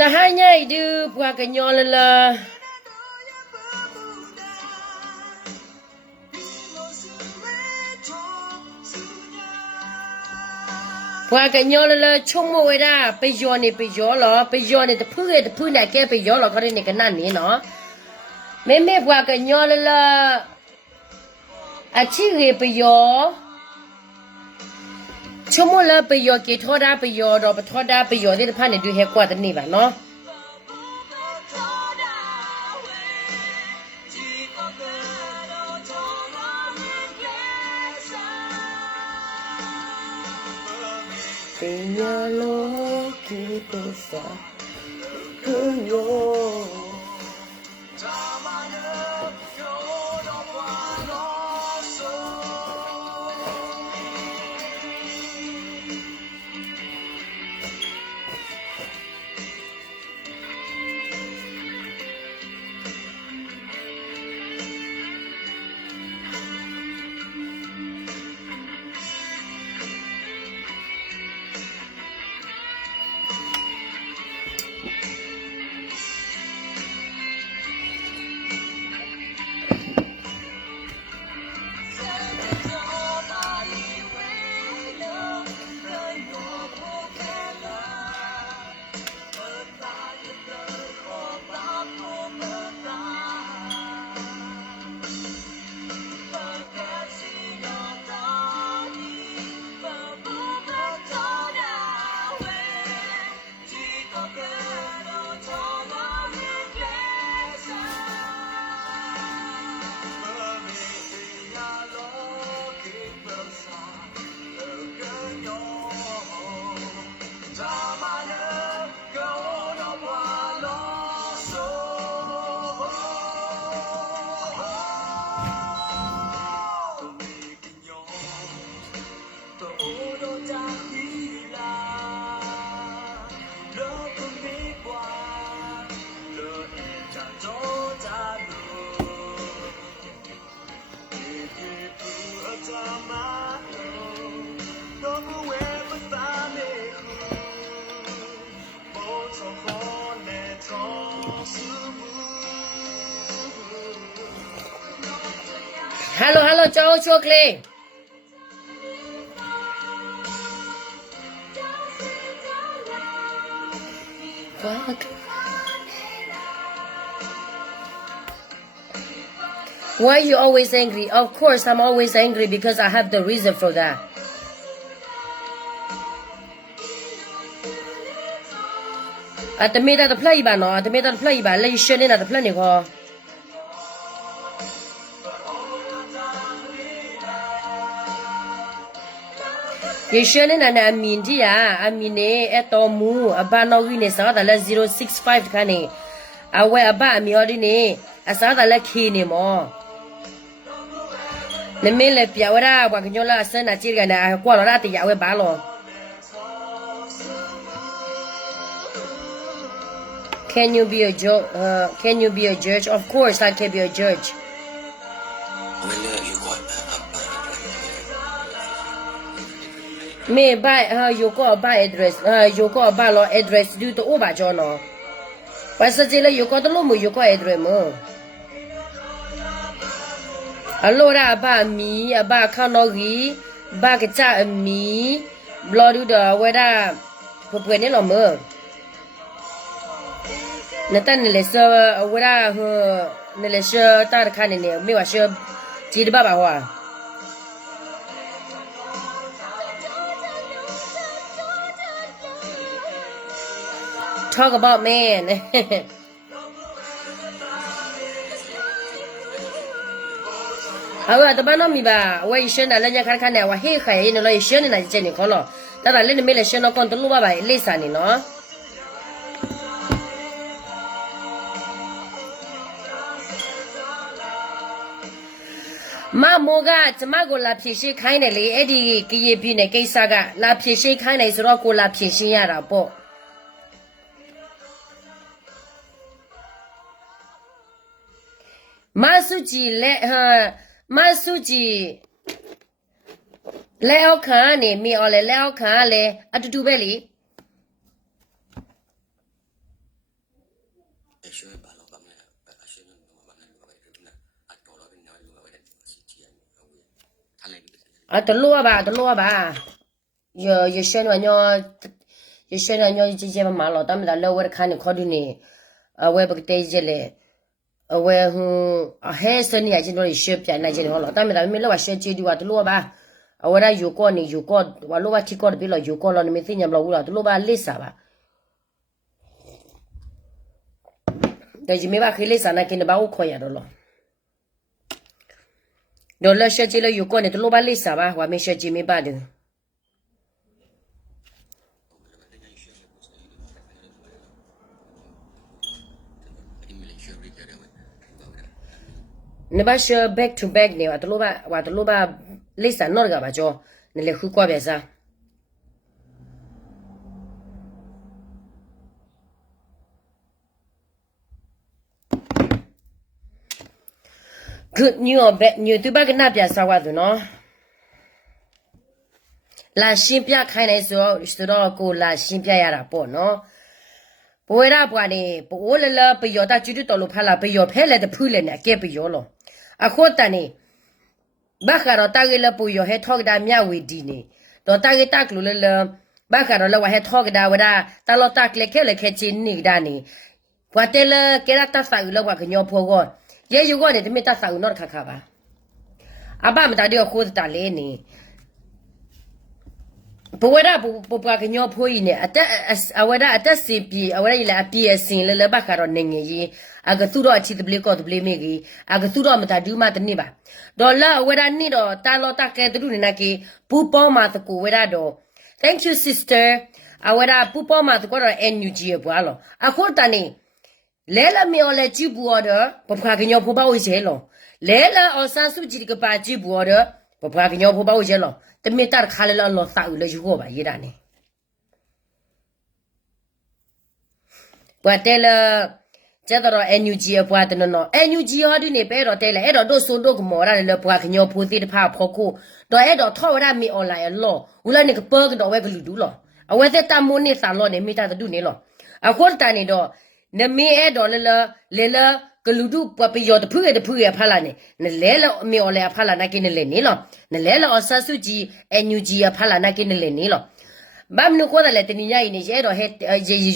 ta hai nhai du qua cái nhỏ là qua cái nhỏ là chung mồi ra bây giờ này tập phun này cái bây giờ là cái này cái năn này nó mẹ qua cái nhỏ là à chỉ cái bây giờ chung mồi là bây giờ cái thua đá bây giờ rồi thua đá bây giờ thì tập phun nàyดูเหตุกว่าตัวนี้บ้างเนาะPeñalo que pesa, Hello, cháu chocolate. Why are you always angry? Of course, I'm always angry because I have the reason for that. At the middle of the play, no. At the middle of the play, let you shut in at the planning hall. You shouldn't and mean dear, I mean at all moo, a banner win sao that let 065 canny. I wear a bar me ordinary, as other like key more. The mille piawara, Wagnola, Sena Chiga, and I quality Yawe Balo. Can you be a can you be a judge? Of course I can be a judge. Me buy you go buy address you go buy lo address do to over cho nó. Bây giờ chỉ là you go to lo mu you go address mo. Alo ra ba mi ba khang no gi ba cái cha mi lo do the we da ko pwe ni lo mo. Na tan le so we da ne le sho ta ka ni ne me wa sho ji de ba ba wa. Talk about man. À, tụi bạn nói mi bà, vậy xem là lên nhà khán khán này, và hết khai nên là xem này trên này có lo, ta là lên mấy là xem nó còn tụi lúc bà lấy sản này nó. Mà mua ga, chỉ mà cô là phía sau khai này lấy, ấy đi cái gì bên này cái sao ga, là phía sau khai này rồi cô là phía sau nhà đó bộ. Mà suy chỉ lẽ ha. Mà suy chỉ lẽ ao khá này mi ở lẽ ao khá lẽ à tụi bé li 啊，得落吧，得落吧。有些人有些人直接把马老他们在那我看你考虑呢，我也不给带进来，我还是你还进来学别那进来好了，他们在没那话学接的话得落吧，我那有过呢有过，我落吧提过的比了有过了，你们听见不了我了，得落吧累啥吧？但是没把黑累啥那给你把我考验到了。到了学姐了有过呢，得落吧累啥吧？我没学姐没把的。你把学 back to back 呢？我的路吧，累啥那个吧就，你来回过别啥？Good news, bad news，对吧？跟那边啥话的呢？拉新片看的时候，知道过拉新片呀啦不呢？不会啦不呢，不我了不要他就是道路拍了，不要拍了的拍了呢，该不要了。啊，好的呢。巴卡罗大概了不要还讨个大面为地呢，到大概大路了，巴卡罗了我还讨个大我da，大老大来开了开进你的呢，我带了给他打啥了我个尿婆个，也有个呢都没打啥那看看吧，阿爸们打掉胡子打来呢。不为了不把个尿婆呢，为了是比为了伊拉比心了巴卡罗那个伊，个做到起的不离高的不离没个，个做到么他就嘛的你吧，到了为了你的大老大概的路那个不帮嘛的个为了的 ，Thank you sister，为了不帮嘛的个了 NUG 不了，或者呢，来了没有来就不的，不怕个尿婆把我接了，来了2、3数几个把就不的，不怕个尿婆把我接了。แต่ไม่ตัดขาเลยเราสาวเลยชั่วไปยี่ด้านนี้ว่าแต่ละจะตลอด NUG พวกนั้นเนาะ NUG ฮอดีเนี่ยไปรอแต่ละไอ้ดอกโดส่วนดอกหมอได้เลยพวกขยอพูดที่พาพอคู่ดอกไอ้ดอกท่อได้มีออนไลน์ล่ออุลานี่ก็เปิดดอกไว้ก็รู้ดูล่ะเอาไว้แต่ตามมูนี่สารล่อเนี่ยมีตาดูนี่ล่ะเอาคนตานี่ดอกเนี่ยมีไอ้ดอกเลยก็รู้ดูว่าไปยอดพื้นพาลาเนี่ยนั่นแหละมีอะไรพาลานักกินเลยนี่หรอนั่นแหละอสัสุจีNUGพาลานักกินเลยนี่หรอบ้านนู้นก็แต่ละทีนี้ยัยนี่เจ้าเราให้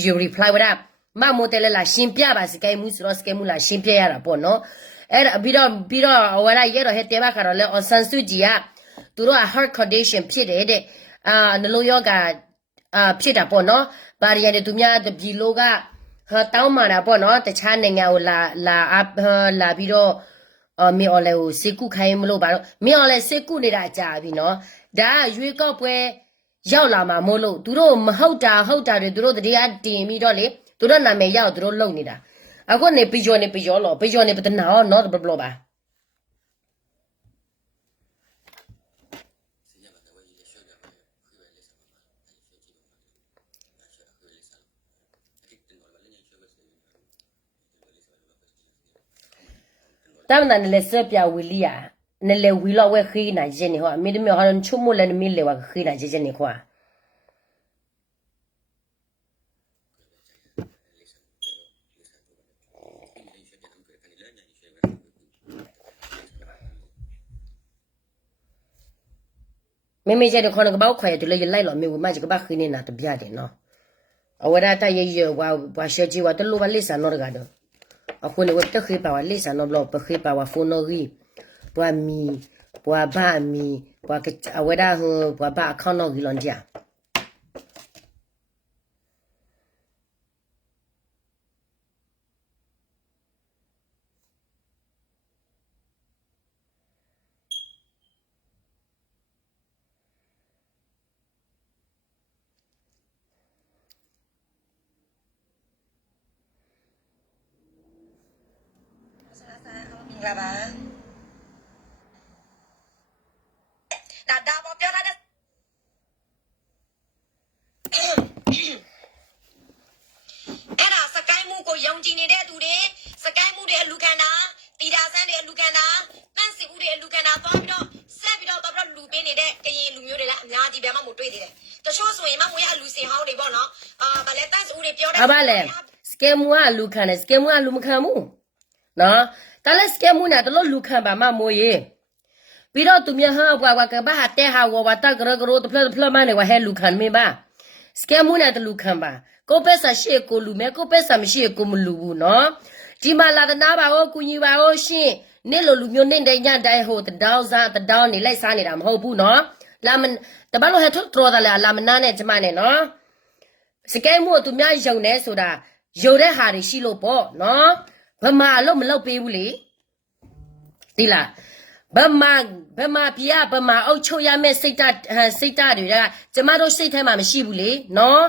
ยูรีพลายว่าบ้านโมเตลละชิมพิอาบาสกายมุสโรสกายมุลาชิมพิอาละปนเนาะบิดาเอาไว้ละเจ้าเราให้เต็มากระเลยอสัสุจีอะตัวเรา heart condition พิเศษนั่นลูกยอกพิเศษปนเนาะบาริยาเนี่ยตัวเนี้ยตัวบิโลกะတောင်းမာတာပေါ့နော်တခြားနိုင်ငံကိုလာပြီးတော့မင်းအော်လဲကိုစေကုခိုင်းမလို့ပါတော့မင်းအော်လဲစေကုနေတာကြာပြီနော်ဒါကရွေးကောက်ပွဲရောက်လာမှာမို့လို့သူတို့မဟုတ်တာတွေသူတို့တရားတင်ပြီးတော့လေသူတို့နာမည်ရောက်သူတို့လုံနေတာအခုနေပီကျော်လို့ပီကျော်နေပဒနာနော်ဘလို့ပါ当然你来这边为例啊，你来为了我黑那些的话，没得没有好像出门来没来我黑那些的话。妹家的可能个包快的了，来了没有买这个把黑的拿的比较的喏。我那他也有我小姐我都路把历史拿的个的。คนเราจะเคยไปว่าลิซ่านอบล็อกไปเคยไปว่าฟูนอรีว่ามีว่าบ้ามีว่าก็เอาไว้ได้ว่าบ้าข้างนอกกี่หลอนจ้ะလာပါဒါပေါ်ပြောထားတဲ့အဲ့ဒါစကိုင်းမှုကိုယုံကြည်နေတဲ့သူတွေစကိုင်းမှုတွေအလူခံတာတီတာဆန်းတွေအလူခံတာတန့်စီဦးတွေအလူခံတာသွားပြီးတော့ဆက်ပြီးတော့လူပေးနေတဲ့ကရင်လူမျိုးတွေလည်းအများကြီးဗျာမမို့တွေ့သေးတယ်တချို့ဆိုရင်မမွေးအလူစင်ဟောင်းတွေပေါ့နော်ဗာလဲတန့်စီဦးတွေပြောတယ်အဘလဲစကမ်မူကလူခံတယ်စကမ်မူကလူမခံဘူးနော်တလဲစကမ်မူနဲ့တလို့လူခံပါမမိုးရေ ပြီးတော့သူများဟာဘွားကဘာဟာတဲဟာဝဝတာကရကရိုတဖလဖလမနဲ့ဝဟဲလူခံမေပါစကဲမူနဲ့တလူခံပါကိုပက်ဆာရှေကိုလူမဲကိုပက်ဆာမရှိကိုမလူဘူးနော်ဒီမှာလာတဲ့နားပါကိုကူညီပါကိုရှင်နေ့လိုလူမျိုးနေတဲ့ညတိုင်းဟိုတတောင်းစားတတောင်းနေလိုက်စားနေတာမဟုတ်ဘူးနော်လာမတပတ်လို့ဟဲ့ထုတ်တော်တယ်လာမနာနဲ့ကျမနဲ့နော်စကဲမှုသူများယုံနေဆိုတာယုံတဲ့ဟာတွေရှိလို့ပေါ့နော်ဘမလို့မလုပ်ပေးဘူးလေဒီလားဘမပြဘမအုတ်ချုပ်ရမယ့်စိတ်ဓာတ်တွေကကျမတို့စိတ်ထဲမှာမရှိဘူးလေနော်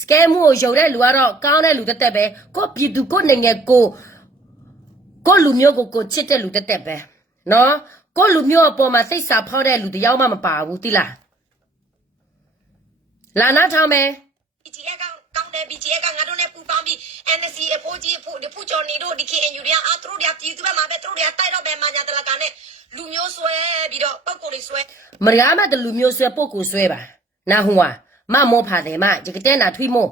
စကဲမှုကိုယုံတဲ့လူကတော့ကောင်းတဲ့လူတက်တက်ပဲကိုပြည်သူကိုနိုင်ငံကိုလူမျိုးကိုချစ်တဲ့လူတက်တက်ပဲနော်ကိုလူမျိုးအပေါ်မှာစိတ်စာဖောက်တဲ့လူတယောက်မှမပါဘူးတိလားလာနာထောင်းမယ် BGF ကောင်းတယ် BGF ကငါတို့နဲ့ပူပေါင်းပြီး NSC အဖိုးကြီးအဖိုးဒီဖူကျော်နေတို့ဒီ KNU တွေအားသူတို့တွေပြည်သူပဲမှာပဲသူတို့တွေတိုက်တော့ပဲမာညာတလကနဲ့လူမျိုးဆွဲပြီးတော့ပုံကိုယ်လေးဆွဲ မရမ်းမတလူမျိုးဆွဲပုတ်ကိုဆွဲပါနာဟွာမမောဖာတယ်မဒီကတဲ့နာထွေးမို့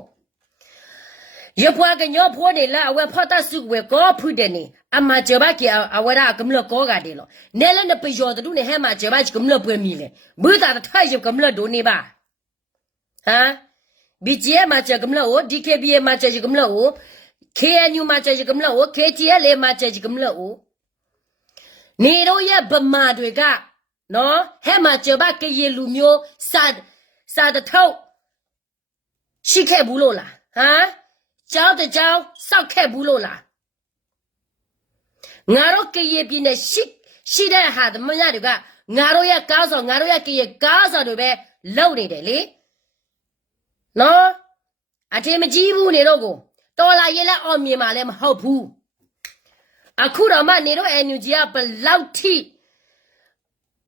ရဖွာကညောဖိုးနေလာအဝဲဖောက်တဆုဝဲကောဖုတယ်နေအမကြဘကအဝရကမလကောကတယ်လို့နဲလည်းနပယောတူနေဟဲမှာကြဘကမလပွဲမီလေဘူးတာထိုင်ရကမလဒိုနေပါဟမ် BGF မှာကြကမလအို DKBA မှာကြကမလအို KNU မှာကြကမလအို KTL မှာကြကမလအိုနေတော့ရဗမာတွေကနော်ဟဲမှာကြဘကရေလူမျိုးစာတထောက်ရှိခဲ့ဘူးလို့လားဟမ်ကြောက်တဲ့ကြောက်စောက်ခဲ့ဘူးလို့လားငါတို့ကရေပြင်းနဲ့ရှိတဲ့ဟာတမရတွေကငါတို့ရဲ့ကားစောငါတို့ရဲ့ကရေကားစောတွေပဲလုံနေတယ်လေနော်အထင်မကြီးဘူးနေတော့ကိုတော်လာရင်လည်းအောင်မြင်မှာလည်းမဟုတ်ဘူးအခုတော့မှနေတော့ NUG ကဘလောက်ထိ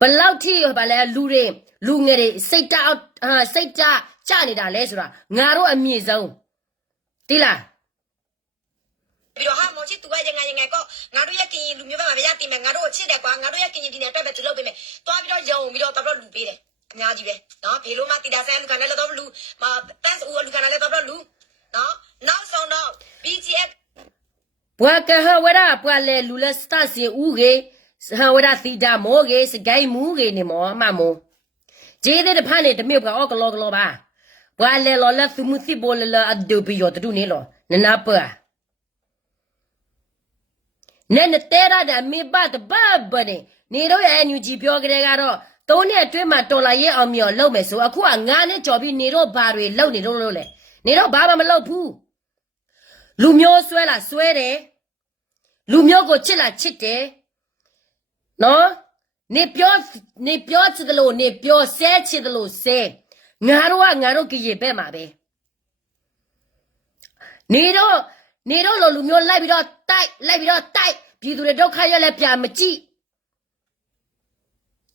ဗာလဲလူငယ်တွေစိတ်ကြနေတာလဲဆိုတာငါတို့အမြင့်ဆုံးတိလားပြီးတော့ဟာမော်ချစ်သူကยังไงก็ငါတို့ရဲ့ကရင်လူမျိုးဘက်မှာပဲရတင်မယ်ငါတို့ကိုချစ်တယ်ကွာငါတို့ရဲ့ကရင်ဒီနယ်အတွက်ပဲသူလုပ်ပေးမယ်တွားပြီးတော့ယုံပြီးတော့တော်လူပေးတယ်အများကြီးပဲနော်ဘေလိုမှတီတာဆန်းလူခံလည်းတော့လူတန်းဦးလူခံလည်းတော့လူနော်နောက်ဆုံးတော့ BGF ဘွာကဟဝရဘွာလေလူလစတာစီဦးကေဟဝရသီတာမောကေစကိုင်းမူကေနေမောအမမောဂျေတဲ့ဖားနေတမြုပ်ကောကလောပါဘွာလေလောလသူမှုစီဘောလလအဒူပီယောတူနေလောနနာပါနဲ့တဲရတဲ့မိဘတဘဘနေတော့ရဲ့ NUG ပြောကြတဲ့ကတော့သုံးနှစ်အတွင်းမှာတော်လာရဲ့အောင်မြော်လုပ်မယ်ဆိုအခုကငါနဲ့ကြော်ပြီးနေတော့ဘာတွေလုပ်နေတော့လို့လဲနေတော့ဘာမှမလုပ်ဘူးလူမျိုးဆွဲလာဆွဲတယ်လူမျိုးကိုချစ်လာချစ်တယ်နော်နေပြောချစ်တယ်လို့နေပြောဆဲချစ်တယ်လို့ဆဲငါတို့ကရေပဲမှာပဲနေတော့လူမျိုးလိုက်ပြီးတော့တိုက်ပြည်သူတွေဒုက္ခရလဲပြမကြည့်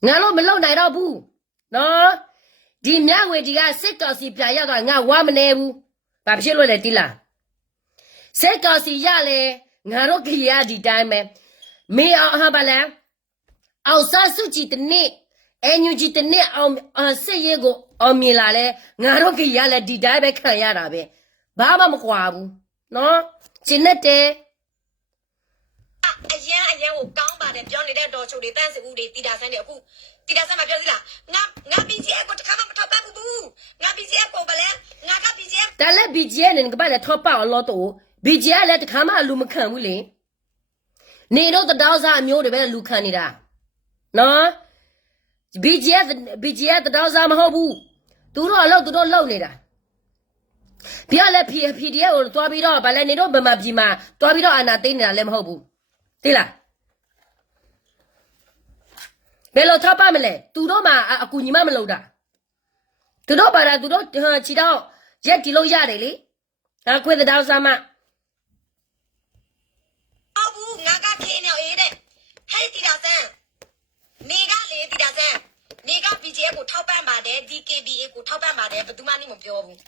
ငါတို့မလုံနိုင်တော့ဘူးနော်ဒီမြငွေဒီကစစ်ကောင်စီပြရတော့ငါဝါမနေဘူးဘာဖြစ်လို့လဲတိလားစစ်ကောင်စီရလဲငါတို့ကြရဒီတိုင်းပဲမေအောင်ဟာပါလဲအောင်စားစုကြည်တနေ့ NUG တနေ့အောင်စစ်ရေးကိုအောင်မြင်လာလဲငါတို့ကြရလဲဒီတိုင်းပဲခံရတာပဲဘာမှမကွာဘူးနော်ကျင်နဲ့တယ်အရင်ကိုကောင်းပါတယ်ပြောနေတဲ့တော်ချုပ်တွေတန်းစကူတွေတီတာဆန်းတွေအခုတီတာဆန်းမှာပြောသလားငါ BGF ကိုတခါမှမထောက်ပံ့ဘူးငါ BGF ကိုဗလဲငါက BGF တလည်း BGF နဲ့ကဘာလဲထောက်ပံ့အောင်လို့တော့ BGF လည်းတခါမှလူမခံဘူးလေနေတော့တတောင်းစားအမျိုးတွေပဲလူခံနေတာနော် BGF တတောင်းစားမဟုတ်ဘူးသူတို့လုပ်နေတာပြလဲ PDF ကိုတွားပြီးတော့ဗလဲနေတော့ဗမာပြည်မှာတွားပြီးတော့အာနာသိနေတာလည်းမဟုတ်ဘူးသိလားဘယ်လိုထောက်ပမလဲသူတို့မှအကူညီမမလုပ်တာသူတို့ပါတာသူတို့ချီတော့ရက်ဒီလို့ရတယ်လေခွေးတောင်းစားမဟုတ်ဘူးငါကခင်းနေအေးတဲ့ဟဲ့တီတာဆန်းနေကလေတီတာဆန်းနေက BGF ကိုထောက်ပံ့ပါတယ် DKBA ကိုထောက်ပံ့ပါတယ်ဘယ်သူမှမပြောဘူး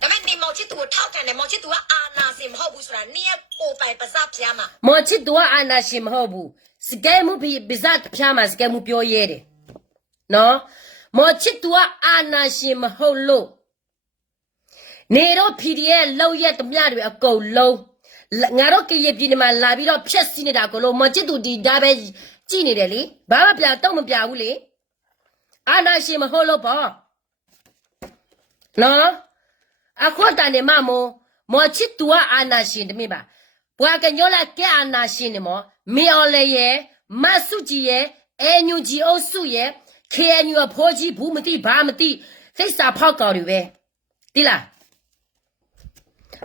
ဒါပေမဲ့နေမောင်ချစ်သူကိုထောက်ခံတယ်မောင်ချစ်သူကအာနာစင်မဟုတ်ဘူးဆိုတာနေကိုပိုင်ပစပ်ပြားမှာမောင်ချစ်သူကအာနာရှင်မဟုတ်ဘူးစကဲမှုပစပ်ပြားမှာစကဲမှုပြောရဲတယ်နော်မော်ချစ်သူကအာနာရှင်မဟုတ်လို့နေတော့ PDF လောက်ရက်တမျှတွေအကုန်လုံးငါတို့ကရပြည်နေမှာလာပြီးတော့ဖြက်စီးနေတာကိုလို့မော်ချစ်သူဒီဒါပဲ ကြည့်နေတယ်လေဘာမှပြတော့မပြဘူးလေအာနာရှင်မဟုတ်လို့ပေါ့နော်အခုတန်နေမမောချစ်တူအာနာရှင်တမိပါဘွာကညောလာကဲအာနာရှင်နေမောမေအော်လေရဲ့မဆုကြီးရဲ့အန်ယူဂျီအိုစုရဲ့ KNU အဖိုးကြီးဘူးမသိဘာမသိသိစာဖောက်တော်တွေပဲတိလား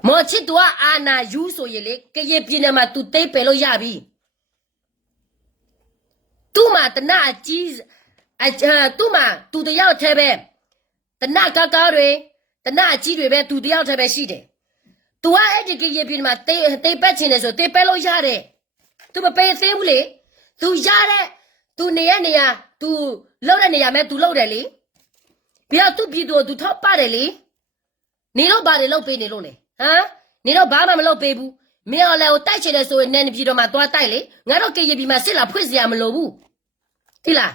မောချစ်တူအာနာယူဆိုရင်လေကရေပြင်းနေမှာ तू သိပ်ပယ်လို့ရပြီသူ့မှာတနာအကြီးသူ့မှာ तू တယောက်ထဲပဲတနာကားတွေတနာအကြီးတွေပဲ तू တယောက်ထဲပဲရှိတယ်तू အဲ့ဒီကရေပြင်းမှာသိပ်ပက်ချင်တယ်ဆိုသိပ်ပက်လို့ရတယ် तू မပယ်သေးဘူးလေ तू ရတဲ့ तू နေရနေရ तू လောက်တဲ့နေရမဲ့ तू လောက်တယ်လေပြီးတော့ तू ပြည်သူ तू ထောက်ပါတယ်လေနေတော့ဘာတွေလောက်ပေးနေလို့လဲဟမ်နေတော့ဘာမှမလုပ်ပေးဘူးမင်းအောင်လည်းကိုတိုက်ချင်တယ်ဆိုရင်နန်းပြည်တော်မှာသွားတိုက်လေငါတို့ကေရပြည်မှာစစ်လာဖွင့်စရာမလိုဘူးသိလား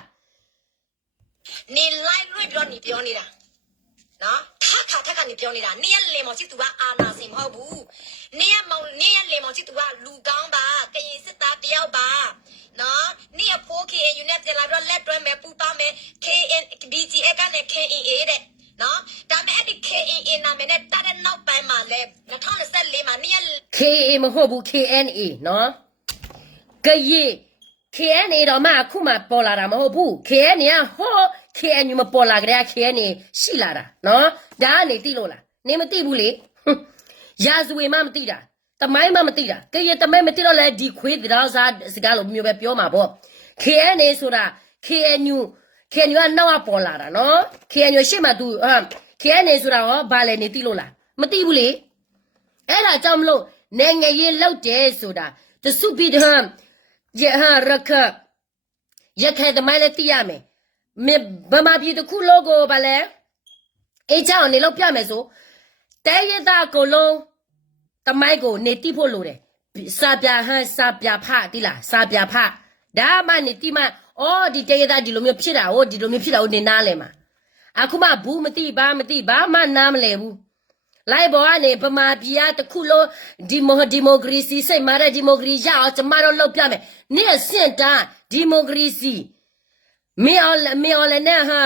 နေလိုက်လွှင့်ပြောနေပြောနေတာနော်ထက်ကနေပြောနေတာနေရလေမောင်ချစ်သူကအာနာစင်မဟုတ်ဘူးနေရလေမောင်ချစ်သူကလူကောင်းပါကရင်စစ်သားတယောက်ပါနော်နေရဖိုး KNU နဲ့ပြန်လာတော့လက်တွဲမယ်ပူပေါင်းမယ် BGA ကနေ KNA တဲ့နော်ဒါပေမဲ့အဲ့ဒီ KNA နာမည်နဲ့တာတဲ့နောက်ပိုင်းမှာလဲ2024မှာနေရ KA မဟုတ်ဘူး KNA နော်ကရေ KNA တော့မှအခုမှပေါ်လာတာမဟုတ်ဘူး KNA ကဟော KNU မပေါ်လာကြတဲ့ KNA ရှိလာတာနော်ဒါကနေသိလို့လားနေမသိဘူးလေရာဇဝေမှမသိတာတမိုင်းမှမသိတာကရေတမိုင်းမသိတော့လဲဒီခွေးတရားစားစကားလိုမျိုးပဲပြောမှာပေါ့ KNA ဆိုတာ KNU ကနောက်ပေါ်လာတာနော် KNU ရှေ့မှာ तू KNA ဆိုတာဟောဘာလဲနေသိလို့လားမသိဘူးလေအဲ့ဒါကြောင့်မလို့နိုင်ငံရေးလောက်တယ်ဆိုတာတစုပြီးတော့ရခိုင်တမိုင်းလည်းသိရမယ်ဗမာပြည်တစ်ခုလုံးကိုဗာလဲအေးချောင်းနေလောက်ပြမယ်ဆိုတဲရသားကိုလုံးတမိုင်းကိုနေတိဖို့လိုတယ်စာပြဖတိလားစာပြဖဒါမှနေတိမှအော်ဒီတဲရသားဒီလိုမျိုးဖြစ်တာဟိုဒီလိုမျိုးဖြစ်တာဟိုနေနားလဲမှာအခုမှဘူးမသိဘာမှနားမလဲဘူးလိုက်ပေါ်ကနေဗမာပြည်ကတခုလုံးဒီမိုကရေစီစိတ်မာတဲ့ဒီမိုကရေစီရအောင်ကျမတို့လုပ်ပြမယ်နေ့စင့်တာဒီမိုကရေစီမေအော်လည်းနဲ့ဟာ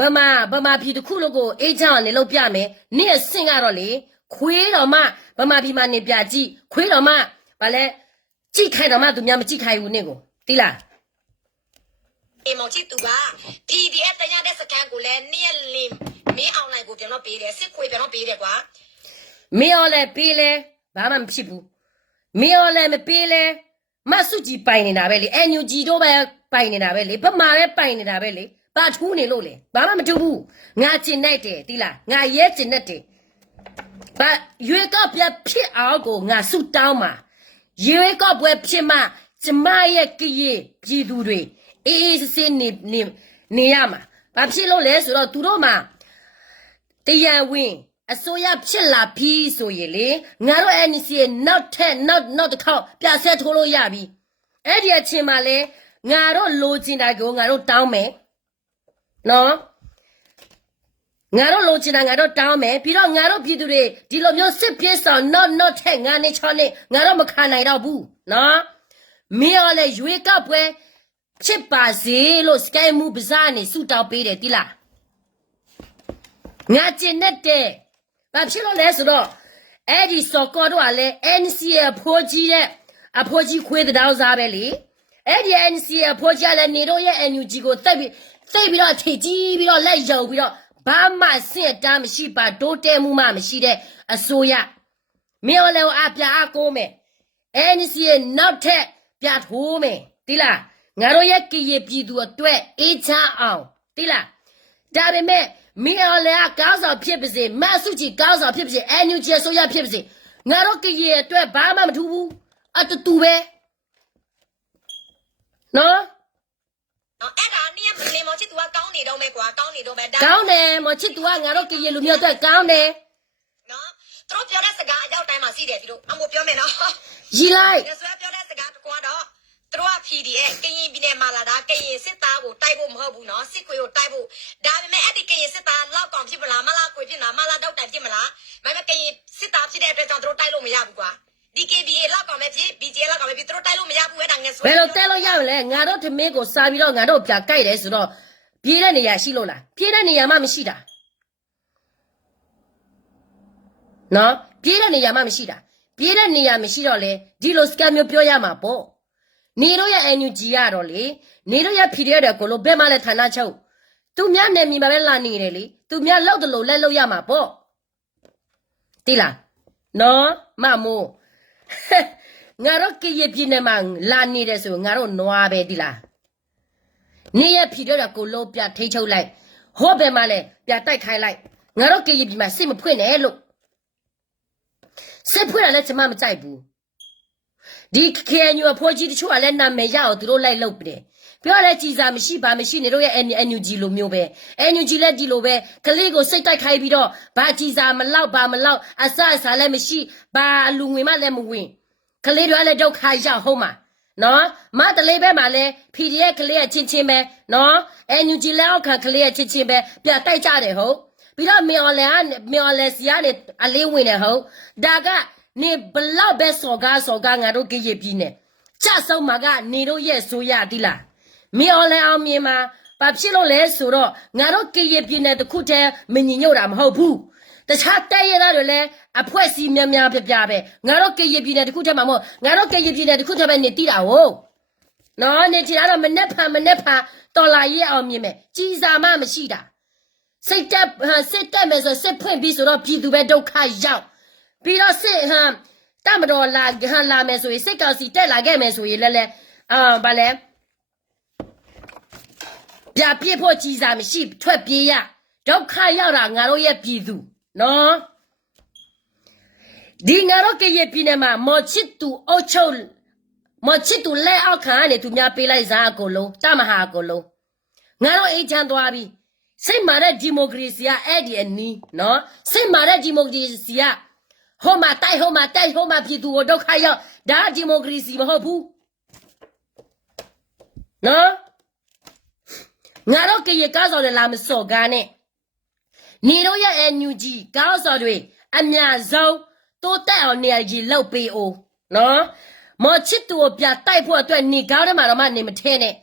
ဗမာပြည်တခုလုံးကိုအေးချမ်းအောင်နေလုပ်ပြမယ်နေ့စင့်ကတော့လေခွေးတော်မှဗမာပြည်မှာနေပြကြည့်ခွေးတော်မှဗာလဲကြည့်ခိုင်တော်မှသူများမကြည့်ခိုင်ဘူးနေ့ကိုတိလားမောင်ချစ်သူက PDF တရတဲ့စကန်ကိုလည်းနေလင်းမင်းအောင်လိုက်ကိုပြန်တော့ပေးတယ်စစ်ခွေပြန်တော့ပေးတယ်ကွာမင်းအောင်လည်းပေးလဲဘာမှမဖြစ်ဘူးမင်းအောင်လည်းမပေးလဲမဆုကြီးပိုင်နေတာပဲလေ NUG တို့ပဲပိုင်နေတာပဲလေဗမာပဲပိုင်နေတာပဲလေဘာထူးနေလို့လဲဘာမှမထူးဘူးငါကျင်နိုင်တယ်တိလားငါရဲကျင်နေတယ်ဘာရွေးကောက်ပြဖြစ်အောင်ကိုငါဆုတောင်းမှာရွေးကောက်ပွဲဖြစ်မှကျမရဲ့ကြည်ပြည်သူတွေအေးစစ်နေရမှာဘာဖြစ်လို့လဲဆိုတော့သူတို့မှာတရားဝင်အစိုးရဖြစ်လာပြီးဆိုရင်လေငါတို့ NC နောက်တစ်ခေါက်ပြဆက်ထိုးလို့ရပြီအဲ့ဒီအချိန်မှာလေငါတို့လိုချင်တာကိုငါတို့တောင်းမယ်နော်ငါတို့လိုချင်တာငါတို့တောင်းမယ်ပြီးတော့ငါတို့ပြည်သူတွေဒီလိုမျိုးစစ်ပြေးဆောင် not ထက်ငါနေချောင်းနေငါတို့မခံနိုင်တော့ဘူးနော်မင်းရောလေရွေးကောက်ပွဲချစ်ပါစေလို့စကိုင်းမှုပစားနေဆူတောင်းပေးတယ်တိလားငါကျင်တဲ့ဘာဖြစ်လို့လဲဆိုတော့အဲ့ဒီစော်ကောတို့ကလည်း NCA အဖိုးကြီးခွေးတောင်းစားပဲလေအဲ့ဒီ NCA အဖိုးကြီးလည်းနေတော့ရဲ့ NUG ကိုသိပ်ပြီးတော့ထိကြီးပြီးတော့လက်ယုံပြီးတော့ဘာမှစစ်တားမရှိပါတိုးတဲမှုမှမရှိတဲ့အစိုးရမင်းလည်းအပြာအကိုးမယ် NCA နောက်ထပ်ပြထိုးမယ်တိလားငါတို့ရဲ့ကြည်ပြည်သူအတွက်အေးချမ်းအောင်တိလားဒါပေမဲ့မင်းအောင်လည်းကောင်းဆောင်ဖြစ်ပါစေမဆုချီကောင်းဆောင်ဖြစ်ပါစေ NUG ဆိုရဖြစ်ပါစေငါတို့ကြည်အတွက်ဘာမှမထူးဘူးအတူပဲနော်အဲ့ဒါနေမလင်းမောင်ချစ်သူကကောင်းနေတော့မယ်ကွာကောင်းနေတော့မယ်ကောင်းတယ်မောင်ချစ်သူကငါတို့ကြည်လူမျိုးအတွက်ကောင်းတယ်နော်သူတို့ပြောတဲ့စကားအရောက်တိုင်းမှာစီးတယ်ဒီလိုအမို့ပြောမယ်နော်ရီလိုက်ဆိုပြောတဲ့စကားတကွာတော့သူတို့က PDF ကရင်ပြည်နယ်မှာလာတာကရင်စစ်သားကိုတိုက်ဖို့မဟုတ်ဘူးနော်စစ်ခွေကိုတိုက်ဖို့ဒါပေမဲ့အဲ့ဒီကရင်စစ်သားလောက်ကောင်ဖြစ်မလားမလားခွေဖြစ်လားမလားတောက်တိုင်ဖြစ်မလားမမကရင်စစ်သားဖြစ်တဲ့အတွက်ကြောင့်သူတို့တိုက်လို့မရဘူးကွာ DKBA လောက်ကောင်ပဲဖြစ် BGA လောက်ကောင်ပဲဖြစ်သူတို့တိုက်လို့မရဘူးအဲ့ဒါငယ်ဆွဲ ဘယ်လိုတဲလို့ရမလဲငါတို့ထမင်းကိုစားပြီးတော့ငါတို့ပြကြိုက်တယ်ဆိုတော့ပြေးတဲ့နေရာရှိလို့လားပြေးတဲ့နေရာမှမရှိတာနော်ပြေးတဲ့နေရာမှမရှိတာပြေးတဲ့နေရာမရှိတော့လေဒီလိုစကမျိုးပြောရမှာပေါ့နေတို့ရဲ့ NUG ကတော့လေနေတို့ရဲ့ PDF တွေကိုလို့ဘယ်မှလဲဌာနချုပ်သူများနေမိမှာပဲလာနေတယ်လေသူများလောက်တလို့လက်လို့ရမှာပေါ့တိလားနော်မမိုးငါတို့ကရပြင်းနေမှာလာနေတယ်ဆိုငါတို့နွားပဲတိလားနေရ PDF တွေကိုလို့ပြထိချုပ်လိုက်ဟောဘယ်မှလဲပြတိုက်ခိုင်းလိုက်ငါတို့ကရပြင်းမှာစိတ်မဖွင့်နဲ့လို့စစ်ဖွင့်ရလဲကျမမကြိုက်ဘူးဒီ KNU အဖိုးကြီးတချို့ကလည်းနာမည်ရအောင်သူတို့လိုက်လုပ်တယ်ပြောလဲကြည်စာမရှိပါမရှိနေတို့ရဲ့ NUG လိုမျိုးပဲ NUG လည်းဒီလိုပဲကလေးကိုစိတ်တိုက်ခိုင်းပြီးတော့ဘာကြည်စာမလောက်ပါမလောက်အစအစားလည်းမရှိဘာလူငွေမှလည်းမဝင်ကလေးတွေလည်းဒုက္ခရောက်ဟုတ်မှာနော်မတလေးပဲမှာလဲ PDF ကလေးရဲ့ချင်းချင်းပဲနော် NUG လည်းအောက်ခံကလေးရဲ့ချင်းချင်းပဲပြတိုက်ကြတယ်ဟုတ်ပြီးတော့မြော်လဲစီကနေအလေးဝင်တယ်ဟုတ်ဒါကနေဘလောက်ပဲစော်ကားငါတို့ကြည်ပြင်းနေကြဆုံးမှာကနေတို့ရဲ့ဆိုရတိလားမြော်လဲအောင်မြေမှာဘာဖြစ်လို့လဲဆိုတော့ငါတို့ကြည်ပြင်းနေတခုတည်းမညီညွတ်တာမဟုတ်ဘူးတခြားတဲရသားတွေလည်းအဖွဲ့အစည်းများပြပဲငါတို့ကြည်ပြင်းနေတခုတည်းမှာမဟုတ်ငါတို့ကြည်ပြင်းနေတခုတည်းပဲနေတိတာဟုတ်နော်နေချင်တော့မနဲ့ဖာတော်လာရဲ့အောင်မြင်မယ်ကြီးစာမမရှိတာစိတ်တက်မယ်ဆိုစစ်ဖွင့်ပြီးဆိုတော့ပြည်သူပဲဒုက္ခရောက်ပြီးတော့စစ်တမတော်လာမယ်ဆိုရင်စစ်ကောင်စီတက်လာခဲ့မယ်ဆိုရင်လည်းဗာလဲပြပြဖို့ကြီးစားမရှိထွက်ပြေးရဒုက္ခရောက်တာငါတို့ရဲ့ပြည်သူနော်ဒီငါတို့ကရဲ့ပြည်နယ်မှာမော်ချစ်တူအုတ်ချုပ်မော်ချစ်တူလက်အောက်ခံကနေသူများပေးလိုက်စားအကုန်လုံးတမဟာအကုန်လုံးငါတို့အိတ်ချမ်းသွားပြီစိတ်မာတဲ့ဒီမိုကရေစီကအဲ့ဒီအနီးနော်စိတ်မာတဲ့ဒီမိုကရေစီကဟိုမှာတိုက်ပြည်သူကိုဒုက္ခရောက်ဒါဒီမိုကရေစီမဟုတ်ဘူးနော်ငါတို့ကရေကားစော်တွေလာမစော်ကားနဲ့နေတို့ရဲ့ NUG ကားစော်တွေအများဆုံးတိုးတက်အောင်နေရာကြီးလောက်ပေးအောင်နော်မော်ချစ်သူကိုပြတိုက်ဖို့အတွက်နေကားထဲမှာတော့မှနေမထဲနဲ့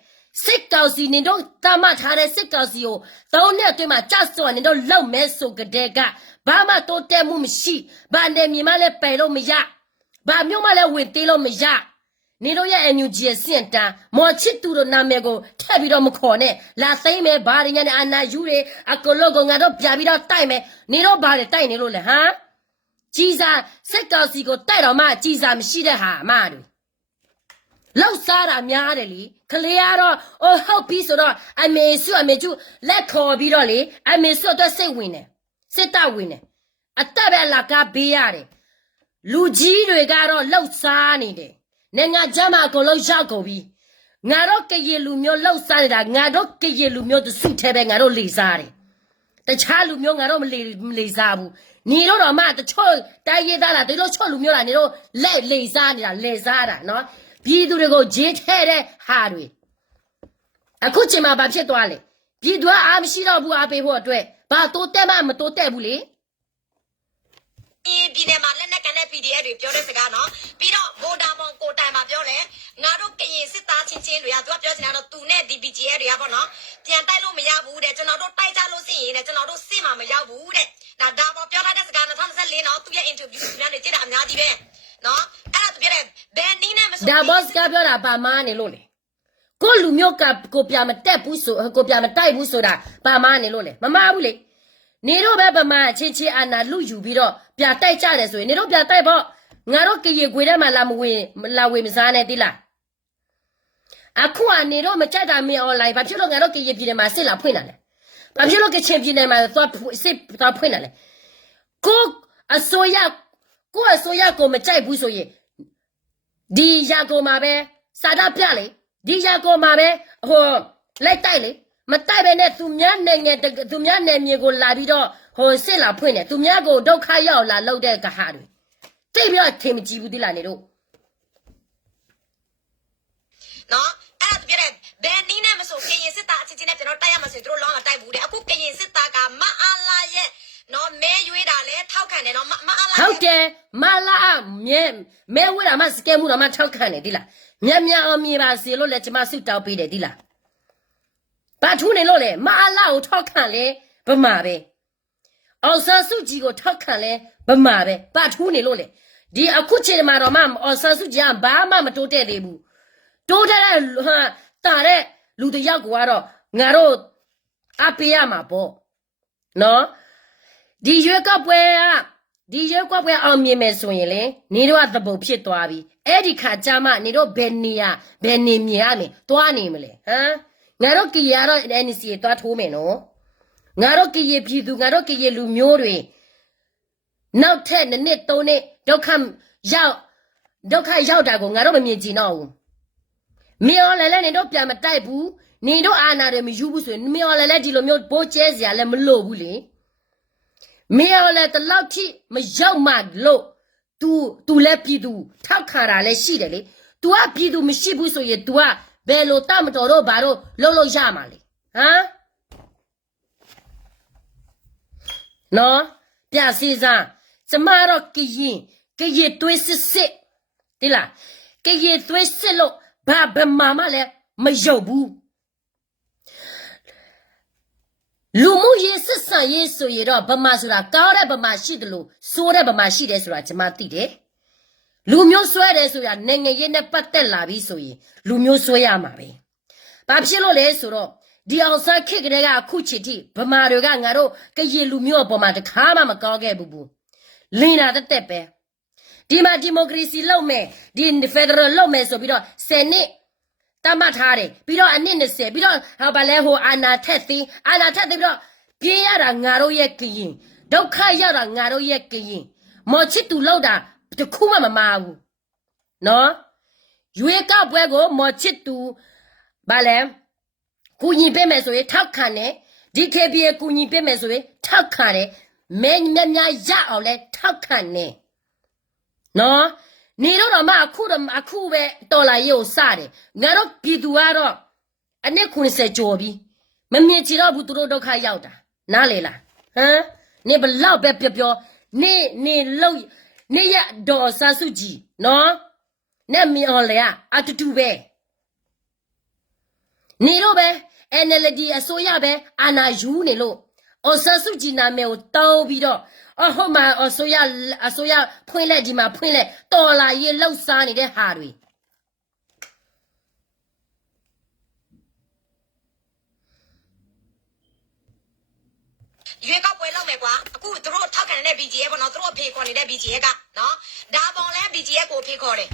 စစ်ကောင်စီနေတို့တာမထားတဲ့စစ်ကောင်စီကို3နှစ်အတွင်းမှာကြစွန်နေတို့လောက်မဲဆိုကြတဲ့ကဘာမှတိုးတက်မှုမရှိဘာနေမြေမှလည်းပယ်လို့မရဘာမျိုးမှလည်းဝင်သေးလို့မရနေတို့ရဲ့ NUG ရဲ့စင့်တန်းမော်ချစ်သူတို့နာမည်ကိုထည့်ပြီးတော့မခေါ်နဲ့လာသိမ့်မယ်ဘာတွေညာနဲ့အနာယူတွေအကလောကငါတို့ပြပြီးတော့တိုက်မယ်နေတော့ဘာတွေတိုက်နေလို့လဲဟမ်ကြီးစားစစ်ကောင်စီကိုတိုက်တော့မှကြီးစားမရှိတဲ့ဟာအမတွေလောက်စားတာများတယ်လေခလေးကတော့ဟုတ်ပြီဆိုတော့အမေကျလက်ခေါ်ပြီးတော့လေအမေစုတော့စိတ်ဝင်တယ်စစ်တဝင်တယ်အတက်ပဲလာကားပေးရတယ်လူကြီးတွေကတော့လောက်စားနေတယ်နိုင်ငံခြားမှာအကုန်လုံးရောက်ကုန်ပြီငါတို့ကရေလူမျိုးလောက်စားနေတာငါတို့ကရေလူမျိုးသူစုထဲပဲငါတို့လေစားတယ်တခြားလူမျိုးငါတို့မလေစားဘူးနေတော့မှတချို့တိုင်းရသားလားတို့ချို့လူမျိုးလားနေတော့လက်လေစားနေတာလေစားတာနော်ပြည်သူတွေကိုဂျင်းထဲတဲ့ဟာတွေအခုချိန်မှာဘာဖြစ်သွားလဲပြည်သူကအားမရှိတော့ဘူးအားပေးဖို့အတွက်ဘာတိုးတက်မှမတိုးတက်ဘူးလေပြည်နယ်မှာလက်နက်ကန်တဲ့ PDF တွေပြောတဲ့စကားနော်ပြီးတော့ဗိုဒါမွန်ကိုတိုင်မှာပြောတယ်ငါတို့ကရင်စစ်သားချင်းတွေကသူကပြောချင်တာတော့သူနဲ့ DPGA တွေကပေါ့နော်ပြန်တိုက်လို့မရဘူးတဲ့ကျွန်တော်တို့တိုက်ကြလို့ရှိရင်တဲ့ကျွန်တော်တို့စစ်မှာမရောက်ဘူးတဲ့ဒါပေါ်ပြောထားတဲ့စကား2024နော်သူရဲ့ interview များနေကြတာအများကြီးပဲနော်အဲ့ဒါသူပြောတယ်ဘယ်နည်းနဲ့မဆိုဒါ boss ကပြောတာပါမနေလို့လေကိုလူမျိုးကကိုပြမတက်ဘူးဆိုကိုပြမတိုက်ဘူးဆိုတာပါမနေလို့လေမမဘူးလေနေတော့ပဲဗမာချင်းအာနာလူယူပြီးတော့ပြတိုက်ကြတယ်ဆိုရင်နေတော့ပြတိုက်ပေါ့ငါတို့ကရေခွေထဲမှာလာဝေမစားနဲ့တိလားအခုကနေတော့မကြက်တာမင်း online ဘာဖြစ်လို့ငါတို့ကရေပြည်ထဲမှာစစ်လာဖွင့်လာလဲဘာဖြစ်လို့ကချင်ပြည်နယ်မှာသွားစစ်သွားဖွင့်လာလဲကိုအစိုးရကိုမကြိုက်ဘူးဆိုရင်ဒီရကိုမှာပဲစာဒပြလေဒီရကိုမှာပဲလိုက်တိုက်လေမတိုက်ပဲနဲ့သူများနိုင်ငံသူများနယ်မြေကိုလာပြီးတော့စစ်လာဖွင့်တယ်သူများကိုဒုက္ခရောက်လာလောက်တဲ့ကဟာတွေတိတ်ပြီးတော့ထင်မကြည့်ဘူးတိလားနေတို့နော်အဲ့ဒါသူပြောတယ်ဘယ်နည်းနဲ့မဆိုကရင်စစ်သားအချင်းချင်းနဲ့ကျွန်တော်တိုက်ရမှာဆိုရင်တို့လောကတိုက်ဘူးတဲ့အခုကရင်စစ်သားကမအားလာရဲ့နော်မဲရွေးတာလဲထောက်ခံ တယ်နော်မအားလား ဟုတ်တယ်မလာမဲဝဲတာမစကဲမှုတော့မထောက်ခံတယ်ဒီလားမြန်အောင်မြေပါစေလို့လည်းကျမဆုတောင်းပေးတယ်ဒီလားဘာထူးနေလို့လဲမအလာကိုထောက်ခံလဲဗမာပဲအောင်ဆန်းစုကြည်ကိုထောက်ခံလဲဗမာပဲဘာထူးနေလို့လဲဒီအခုချိန်မှာတော့မအောင်ဆန်းစုကြည်ကဘာမှမတိုးတက်သေးဘူးတိုးတက်တဲ့ဟာတာတဲ့လူတယောက်ကတော့ငါတို့အပေးရမှာပေါ့နော်ဒီရွက်ကပွဲအောင်မြင်မယ်ဆိုရင်လေနေတော့သဘုံဖြစ်သွားပြီအဲ့ဒီခါကျမှနေတော့ဘယ်နေမြင်ရမယ်တွားနေမလဲဟမ်ငါတို့ကြည်ရတော့ NC တွားထိုးမယ်နော်ငါတို့ကြည်ရပြည်သူငါတို့ကြည်လူမျိုးတွေနောက်ထပ်2 နှစ်3 နှစ်ဒုက္ခရောက်တာကိုငါတို့မမြင်ကြည့်တော့ဘူးမြေော်လဲနေတော့ပြန်မတိုက်ဘူးနေတော့အာနာတွေမယူဘူးဆိုရင်မြေော်လဲဒီလိုမျိုးဘိုးကျဲစရာလည်းမလိုဘူးလေမြေော်လဲတလောက်ထိမရောက်မှလို့ तू လဲပြည်သူထောက်ခါတာလဲရှိတယ်လေ तू ကပြည်သူမရှိဘူးဆိုရင် तू ကဘယ်လိုတမတော်တော့ဘာလို့လုံးရမှာလဲဟမ်နော်ပြစီစားကျမတော့ကရင်သွေးစစ်ဒီလားကရင်သွေးစစ်လို့ဘာဘမာမလဲမရုပ်ဘူးလူမှုရေးစစ်ဆန်ရေးဆိုရတော့ဗမာဆိုတာကောင်းတဲ့ဗမာရှိတယ်လို့စိုးတဲ့ဗမာရှိတယ်ဆိုတာကျမသိတယ်လူမျိုးဆွဲတယ်ဆိုတာနိုင်ငံရေးနဲ့ပတ်သက်လာပြီဆိုရင်လူမျိုးဆွဲရမှာပဲဘာဖြစ်လို့လဲဆိုတော့ဒီအောင်စားခစ်ကလေးကအခုချစ်တိဗမာတွေကငါတို့ကရင်လူမျိုးအပေါ်မှာတခါမှမကောင်းခဲ့ဘူးလင်းလာတဲ့ပဲဒီမှာဒီမိုကရေစီလုပ်မယ်ဒီဖက်ဒရယ်လုပ်မယ်ဆိုပြီးတော့10 နှစ်တမတ်ထားတယ်ပြီးတော့အနှစ်20ပြီးတော့ဟာဗလဲဟိုအာနာထက်ပြီးတော့ပြေးရတာငါတို့ရဲ့ကရင်ဒုက္ခရောက်တာငါတို့ရဲ့ကရင်မော်ချစ်သူလောက်တာတခုမှမမာဘူးနော်ရွေးကောက်ပွဲကိုမော်ချစ်သူဗလဲကူညီပေးမယ်ဆိုရင်ထောက်ခံတယ်ဒီ KPA ကူညီပေးမယ်ဆိုရင်ထောက်ခံတယ်မင်းများရအောင်လဲထောက်ခံတယ်နော်နေတော့မှအခုပဲတော်လာရေးကိုစတယ်ငါတို့ပြည်သူကတော့အနည်း90ကျော်ပြီမမြင်ချတော့ဘူးသူတို့ဒုက္ခရောက်တာနားလေလားဟမ်နေဘလောက်ပဲပြောနေရဒေါ်ဆာစုကြည်နော်နဲ့မြော်လေအတူပဲနေတော့ပဲ NLD အစိုးရပဲအာဏာယူနေလို့အော်ဆာစုကြည်နာမည်ကိုတောင်းပြီးတော့ဟုတ်မှာအစိုးရဖွင့်လက်ဒီမှာဖွင့်လက်တော်လာရေးလှုပ်ရှားနေတဲ့ဟာတွေရွေးကောက်ပွဲလုပ်မယ်ကွာအခုသူတို့ထောက်ခံတဲ့ BGF ပေါ့နော်သူတို့အဖေခေါ်နေတဲ့ BGF ကနော်ဒါပေါ်လဲ BGF ကိုအဖေခေါ်တယ်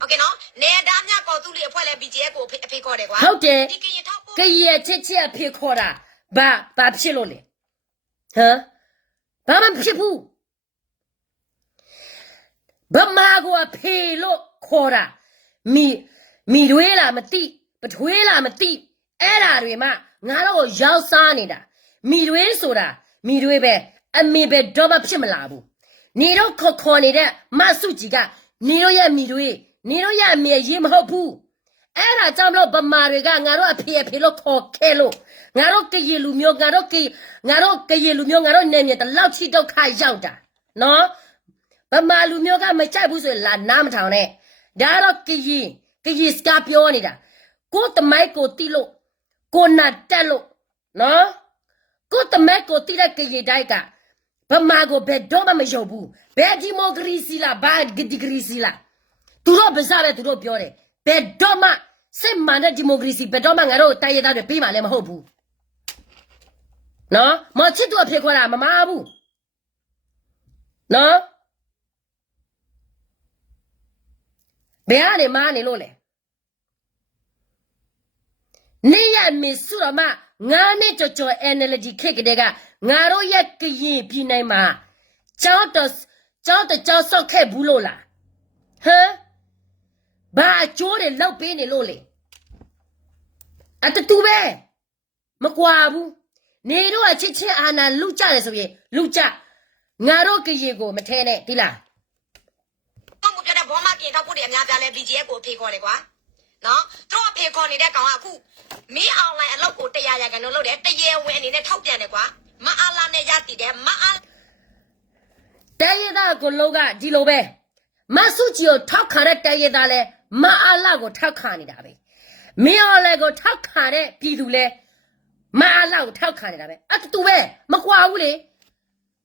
โอเคနော်နေသားမြကော်သူလေးအဖွဲ့လဲ BGF ကိုအဖေခေါ်တယ်ကွာဟုတ်တယ်ဒီကရင်ထောက်ဖို့ကရင်ချစ်အဖေခေါ်တာဘာဖြစ်လို့လဲဟမ်ဘာမှဖြစ်ဘူးဗမာကိုအဖေလို့ခေါ်တာမိတွေးလားမသိပထွေးလားမသိအဲ့ဓာတွေမှငါတော့ရောက်စားနေတာမိတွေးဆိုတာမိတွေးပဲအမေပဲတော့မဖြစ်မလာဘူးနေတော့ခေါ်နေတဲ့မဆုကြီးကနေတော့ရဲ့မိတွေးနေတော့ရဲ့အမေရေးမဟုတ်ဘူးအဲ့ဒါကြောင့်မလို့ဗမာတွေကငါတို့အဖေလို့ခေါ်ခဲ့လို့ငါတို့ကရင်လူမျိုးငါတို့ကရင်လူမျိုးငါတို့နေမြေတလောက်ထိဒုက္ခရောက်တာနော်ဗမာလူမျိုးကမကြိုက်ဘူးဆိုရင်လာနားမထောင်နဲ့ဒါတော့ကရင်စကားပြောနေတာကိုတမိုက်ကိုတိလို့ကိုနာတက်လို့နော်ကိုတမိုက်ကိုတိတဲ့ကရင်တိုက်ကဗမာကိုဘယ်တော့မှမယုံဘူးဘယ်ဒီမိုကရေစီလားဘာဒီဂရီစီလားသူတို့ပါစားပဲသူတို့ပြောတယ်ဘယ်တော့မှစစ်မှန်တဲ့ဒီမိုကရေစီဘယ်တော့မှငါတို့တိုင်းရသားတွေပြီးမှလည်းမဟုတ်ဘူးနော်မချစ်သူအဖြစ်ခေါ်တာမမာဘူးနော်ဘယ်ကနေမာနေလို့လဲနေရမီစုရမငါနဲ့ကြော် NLD ခေတ်ကလေးကငါတို့ရဲ့ကရင်ပြည်နိုင်မှာကျောင်းဆောက်ခဲ့ဘူးလို့လားဟမ်ဘာကျိုးတွေလောက်ပေးနေလို့လေအတူပဲမကွာဘူးနေတော့အချစ်ချင်းအာနာလူကြတယ်ဆိုရင်လူကြငါတို့ကရင်ကိုမထဲနဲ့ဒီလားတော့ကိုပြောတဲ့ဘောမကင်ထောက်ဖို့တွေအများပြားလဲ BGF ကိုအဖေခေါ်တယ်ကွာနော်သူတို့အဖေခေါ်နေတဲ့ကောင်ကအခုမင်းအွန်လိုင်းအလုပ်ကို100 ရာခိုင်နှုန်းလုပ်တယ်တရေဝင်အနေနဲ့ထောက်ပြန်တယ်ကွာမအားလာနဲ့ရတည်တယ်မအား Tayeda go loga dilobe. Masuchio talk correct tayedale, ma alago talk canidabe. Me olego talk care, pidule, ma alago talk canidabe. At to where, Maquaule,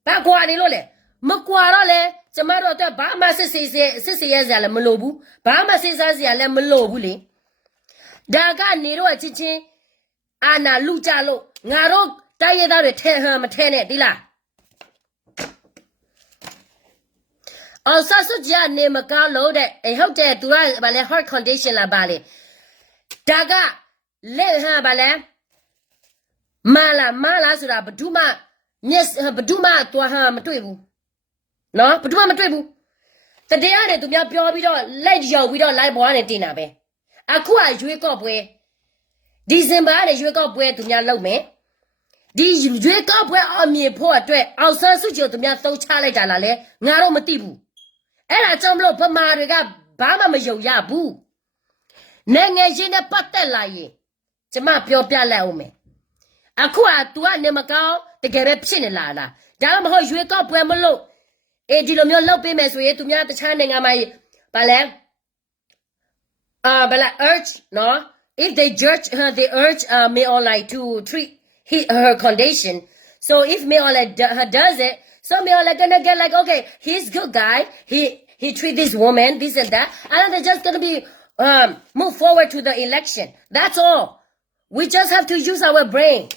Baguani lole, Maquarole, Samaro, Bama says a malobu, Bama says as a lemolobule. Daga nero a chichi, Anna Luchalo, Naro, tayeda, tell her matene, dila. Also, so name a car loaded a hotel to run by the heart condition la bali. Daga, let her bale. Mala sura, Baduma, yes, her Baduma to her matrebu. No, Baduma matrebu. The day I to be a pure widow, let you we don't like one dinner be. Aqua, you wake up where. December, you wake up where to me alone me. These you wake up where on me poor dread, also suit you to me so challenge alale, Naro matibu. Era chomlo pamariga bama mayo yabu. Nenge jine pate la ye. Chama pio pia la ume. Akua tua nemacao, the gerepsin la. Dam ho you up where malo. Edilomio lope meswe to me at the chanting on my ballet. But I urge, no. If they urge me all like to treat her condition. So if me all like does it, so me all like gonna get like, okay, he's good guy. He treat this woman, this and that. And then they're just gonna be move forward to the election. That's all. We just have to use our brain.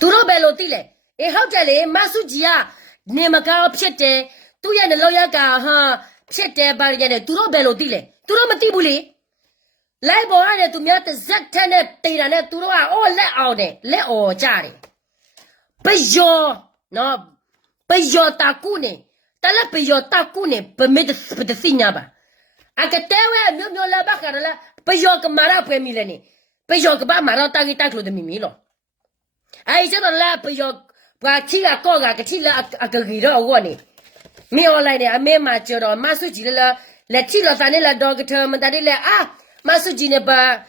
Turo belotile. E hotele masujia ne makao pchete. Tu ya ne loya ka ha pchete bargene. Turo belotile. Turo matibuli. Lai bo ane tu miat zak tane tira ne turo a o le ao ne le o jare. Pejo no pejo takune. Tala pejo takune permit the sinya ba. Akatewe myo la bakara la pejo ke mara pe milene. Pejo ke ba mara tangi taklo de mimilo. Ai se la pejo pa tila ko ga ke tila akagiro o ne. Mi online ne ame ma choro masuji la tila tane la dog term tane la masuji ne ba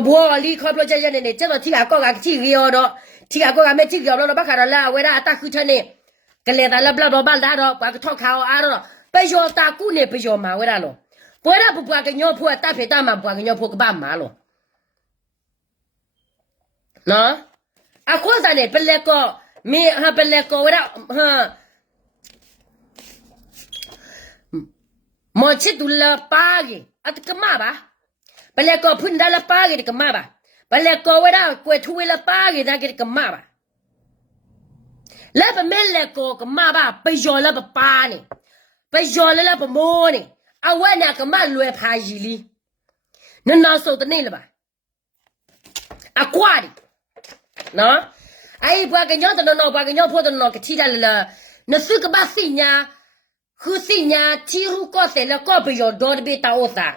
bo ali ko project ne ne chelo tila ko ga ti rio do tila ko ga me ti rio lo bakara la we ra ta khu tane. Kale da la bla do bal da do kwa ka thok khao a do pe yo ta ku ne pe yo ma we da lo bo ra bu bwa ka nyo pho ta phe ta ma bwa ka nyo pho ka ba ma lo no a ko sa ne pe le ko me ha pe le ko we da ha mo chi tu la pa ge at ka ma ba pe le ko phun da la pa ge ka ma ba pe le ko we da kwe thu we la pa ge da ge ka ma ba la ba me le ko ka ma ba pe yo la ba pa ni pe yo la ba mo ni a wa na ka ma lwe pha yi li na so de ni la ba a kwa di no ai bwa ka nyo de no bwa ka nyo pho de no ka ti da la na su ka ba si nya khu si nya ti ru ko se la ko pe yo do de be ta o sa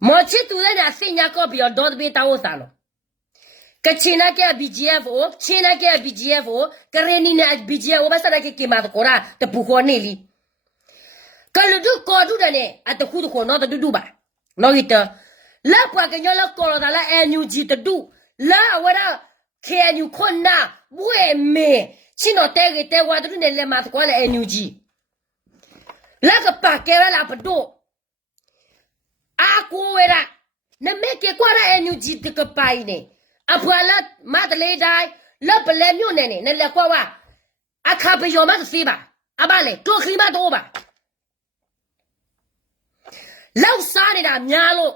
mo chi tu na si nya ko pe yo do de be ta o sa lo China ke BGF o China ke BGF o kareni ne BGF o basa ke kima ko ra te pu ko ne li kalu du ko du da ne at ku du ko no da du ba no ita la pa ke nyola ko da la NUG te du la wa da KNU ko na bue me chino te te wa du ne le ma ko la NUG la ka pa ke la pa do a ko we ra ne me ke ko ra NUG te ka pai ne Apuala madale dai la pele myo ne ne le kwa wa akha pe yo ma si ba abale to khi ma do ba law sa ni da mya lo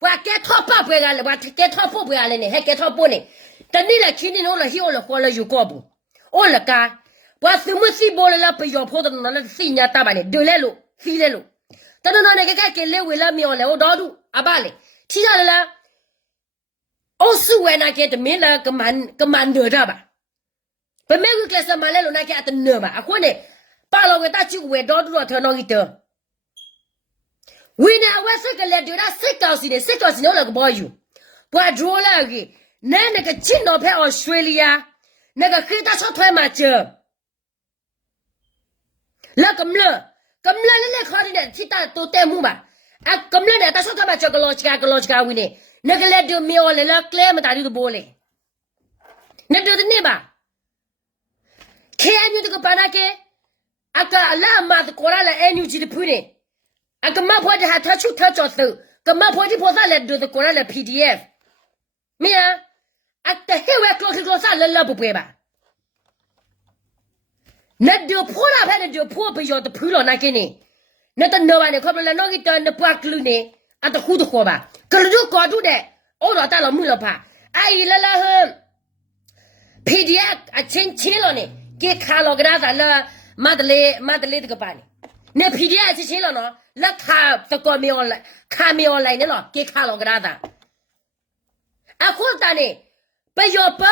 wa ke tho pa pwe ga le wa ke tho pho pwe ga le ne he ke tho po ne ta ni la khini no la hi o la ko la yu ko bu o la ka wa si mu si bo la pe yo pho da no la si nya ta ba le de le lo fi le lo ta no ne ke le we la myo le o do du abale ti ya la Also, when I get the miller commander rubber. But maybe class of Malelo like at the nerva. I want it. Follow with that you were don't turn on it. We now was sick let you that sick house no like boy you. But draw lagi. Nana a chin of Australia. Naga kita shot to match. Look, come let coordinate Tita to Temuba. I come let that shot about your logical winning. Naga let you me all a claim that you bully. 那这的那吧，看你这个把那个，啊个拉马的过来了，哎，你记得不呢？啊个马婆的还他去他找手，个马婆的婆啥来都过来了 PDF，没啊？啊个黑外搞啥了不会吧？那就破了，反正就破不要的破了那个呢？那到那完了，可不了那个到那不阿路呢？啊，都糊的活吧？可是就搞住的，我老大了没了吧？阿姨来了呵。PDF 啊，签了呢，给看了给他啥了，马德雷这个班呢？那 PDF 是签了呢，那看这个没有来，看没有来的了，给看了给他啥？啊，或者呢，不要的，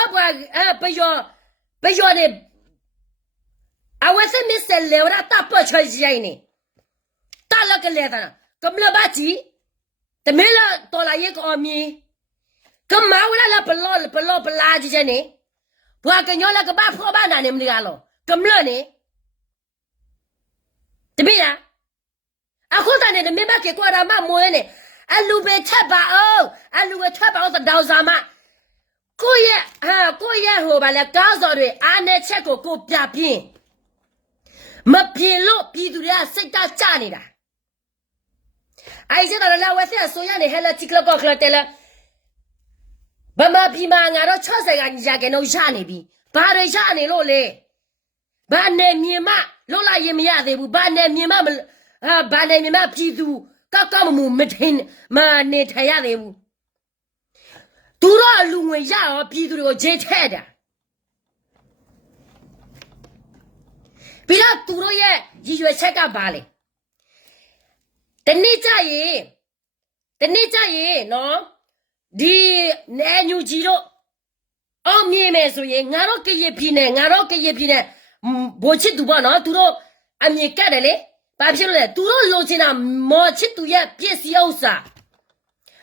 啊，我是没生了，我打不出去呢，打了个来的，咁了吧唧，但没了到了一个阿米，咁马我来了不拉这些呢？我跟你那个把破板那你们的了，咁了呢？对不呀？啊，后头呢，你没把给过来嘛摸呢？啊，路边吃饱哦，啊，路边吃饱是刀上嘛？过夜后吧，来搞啥的？啊，那吃个别拼，没拼了，拼出来谁家家里的？哎，这到了，我现在所有的还了几个包了得了。不嘛比嘛，俺都确实俺家给弄下那边，把人下那落来，把那面嘛，落来也没呀的不，把那面嘛么啊，把那面嘛批注，刚没听嘛那太呀的不，多少路为啥哦批注个真菜的，比他多少也一月才干罢了，等你家也喏。ဒီနေညူကြီးတို့အောင်မြင်မယ်ဆိုရင်ငါတို့ကရပြင်းနဲ့ဘောချစ်သူပေါ့နော်သူတို့အမြင်ကတ်တယ်လေဘာဖြစ်လို့လဲသူတို့လိုချင်တာမော်ချစ်သူရဲ့ပြည့်စည်ဥစ္စာ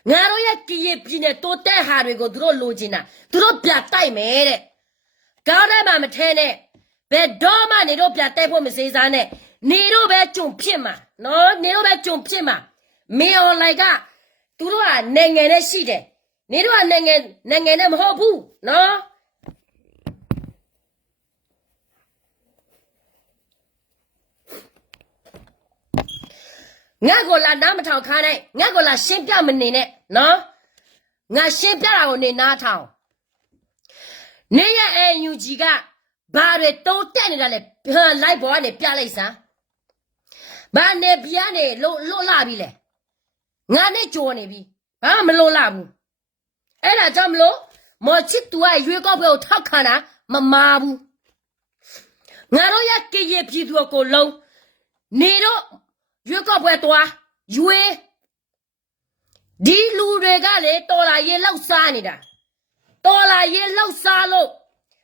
ငါတို့ရဲ့ကရပြင်းနဲ့တိုးတက်ဟာတွေကိုသူတို့လိုချင်တာသူတို့ပြတိုက်မယ်တဲ့ကောင်းတယ်မှမထဲနဲ့ဘယ်တော့မှနေတို့ပြတိုက်ဖို့မစေစားနဲ့နေတို့ပဲကြုံဖြစ်မှာနော်နေတို့ပဲကြုံဖြစ်မှာမင်းအွန်လိုင်းကသူတို့ကနိုင်ငံနဲ့ရှိတယ်နေတော့နိုင်ငံနဲ့မဟုတ်ဘူးနော်ငါကိုလာနားမထောင်ခါနဲ့ငါကိုလာရှင်းပြမနေနဲ့နော်ငါရှင်းပြတာကိုနေနားထောင်နေရအန်ယူဂျီကဘာတွေတုံးတက်နေတာလဲလိုက်ပေါ်ကနေပြလိုက်စမ်းဘာနေပြားနေလို့လာပြီလဲငါနဲ့ကြော်နေပြီဘာမှမလို့လာဘူးအဲ့ဒါကြောင့်မလို့မော်ချစ်သူကရွေးကောက်ပွဲကိုထောက်ခံတာမမာဘူးငါတို့ရကရပြည်သူကိုလုံးနေတော့ရွေးကောက်ပွဲသွားရွေးဒီလူတွေကလေတော်လာရေးလောက်စားနေတာတော်လာရေးလောက်စားလို့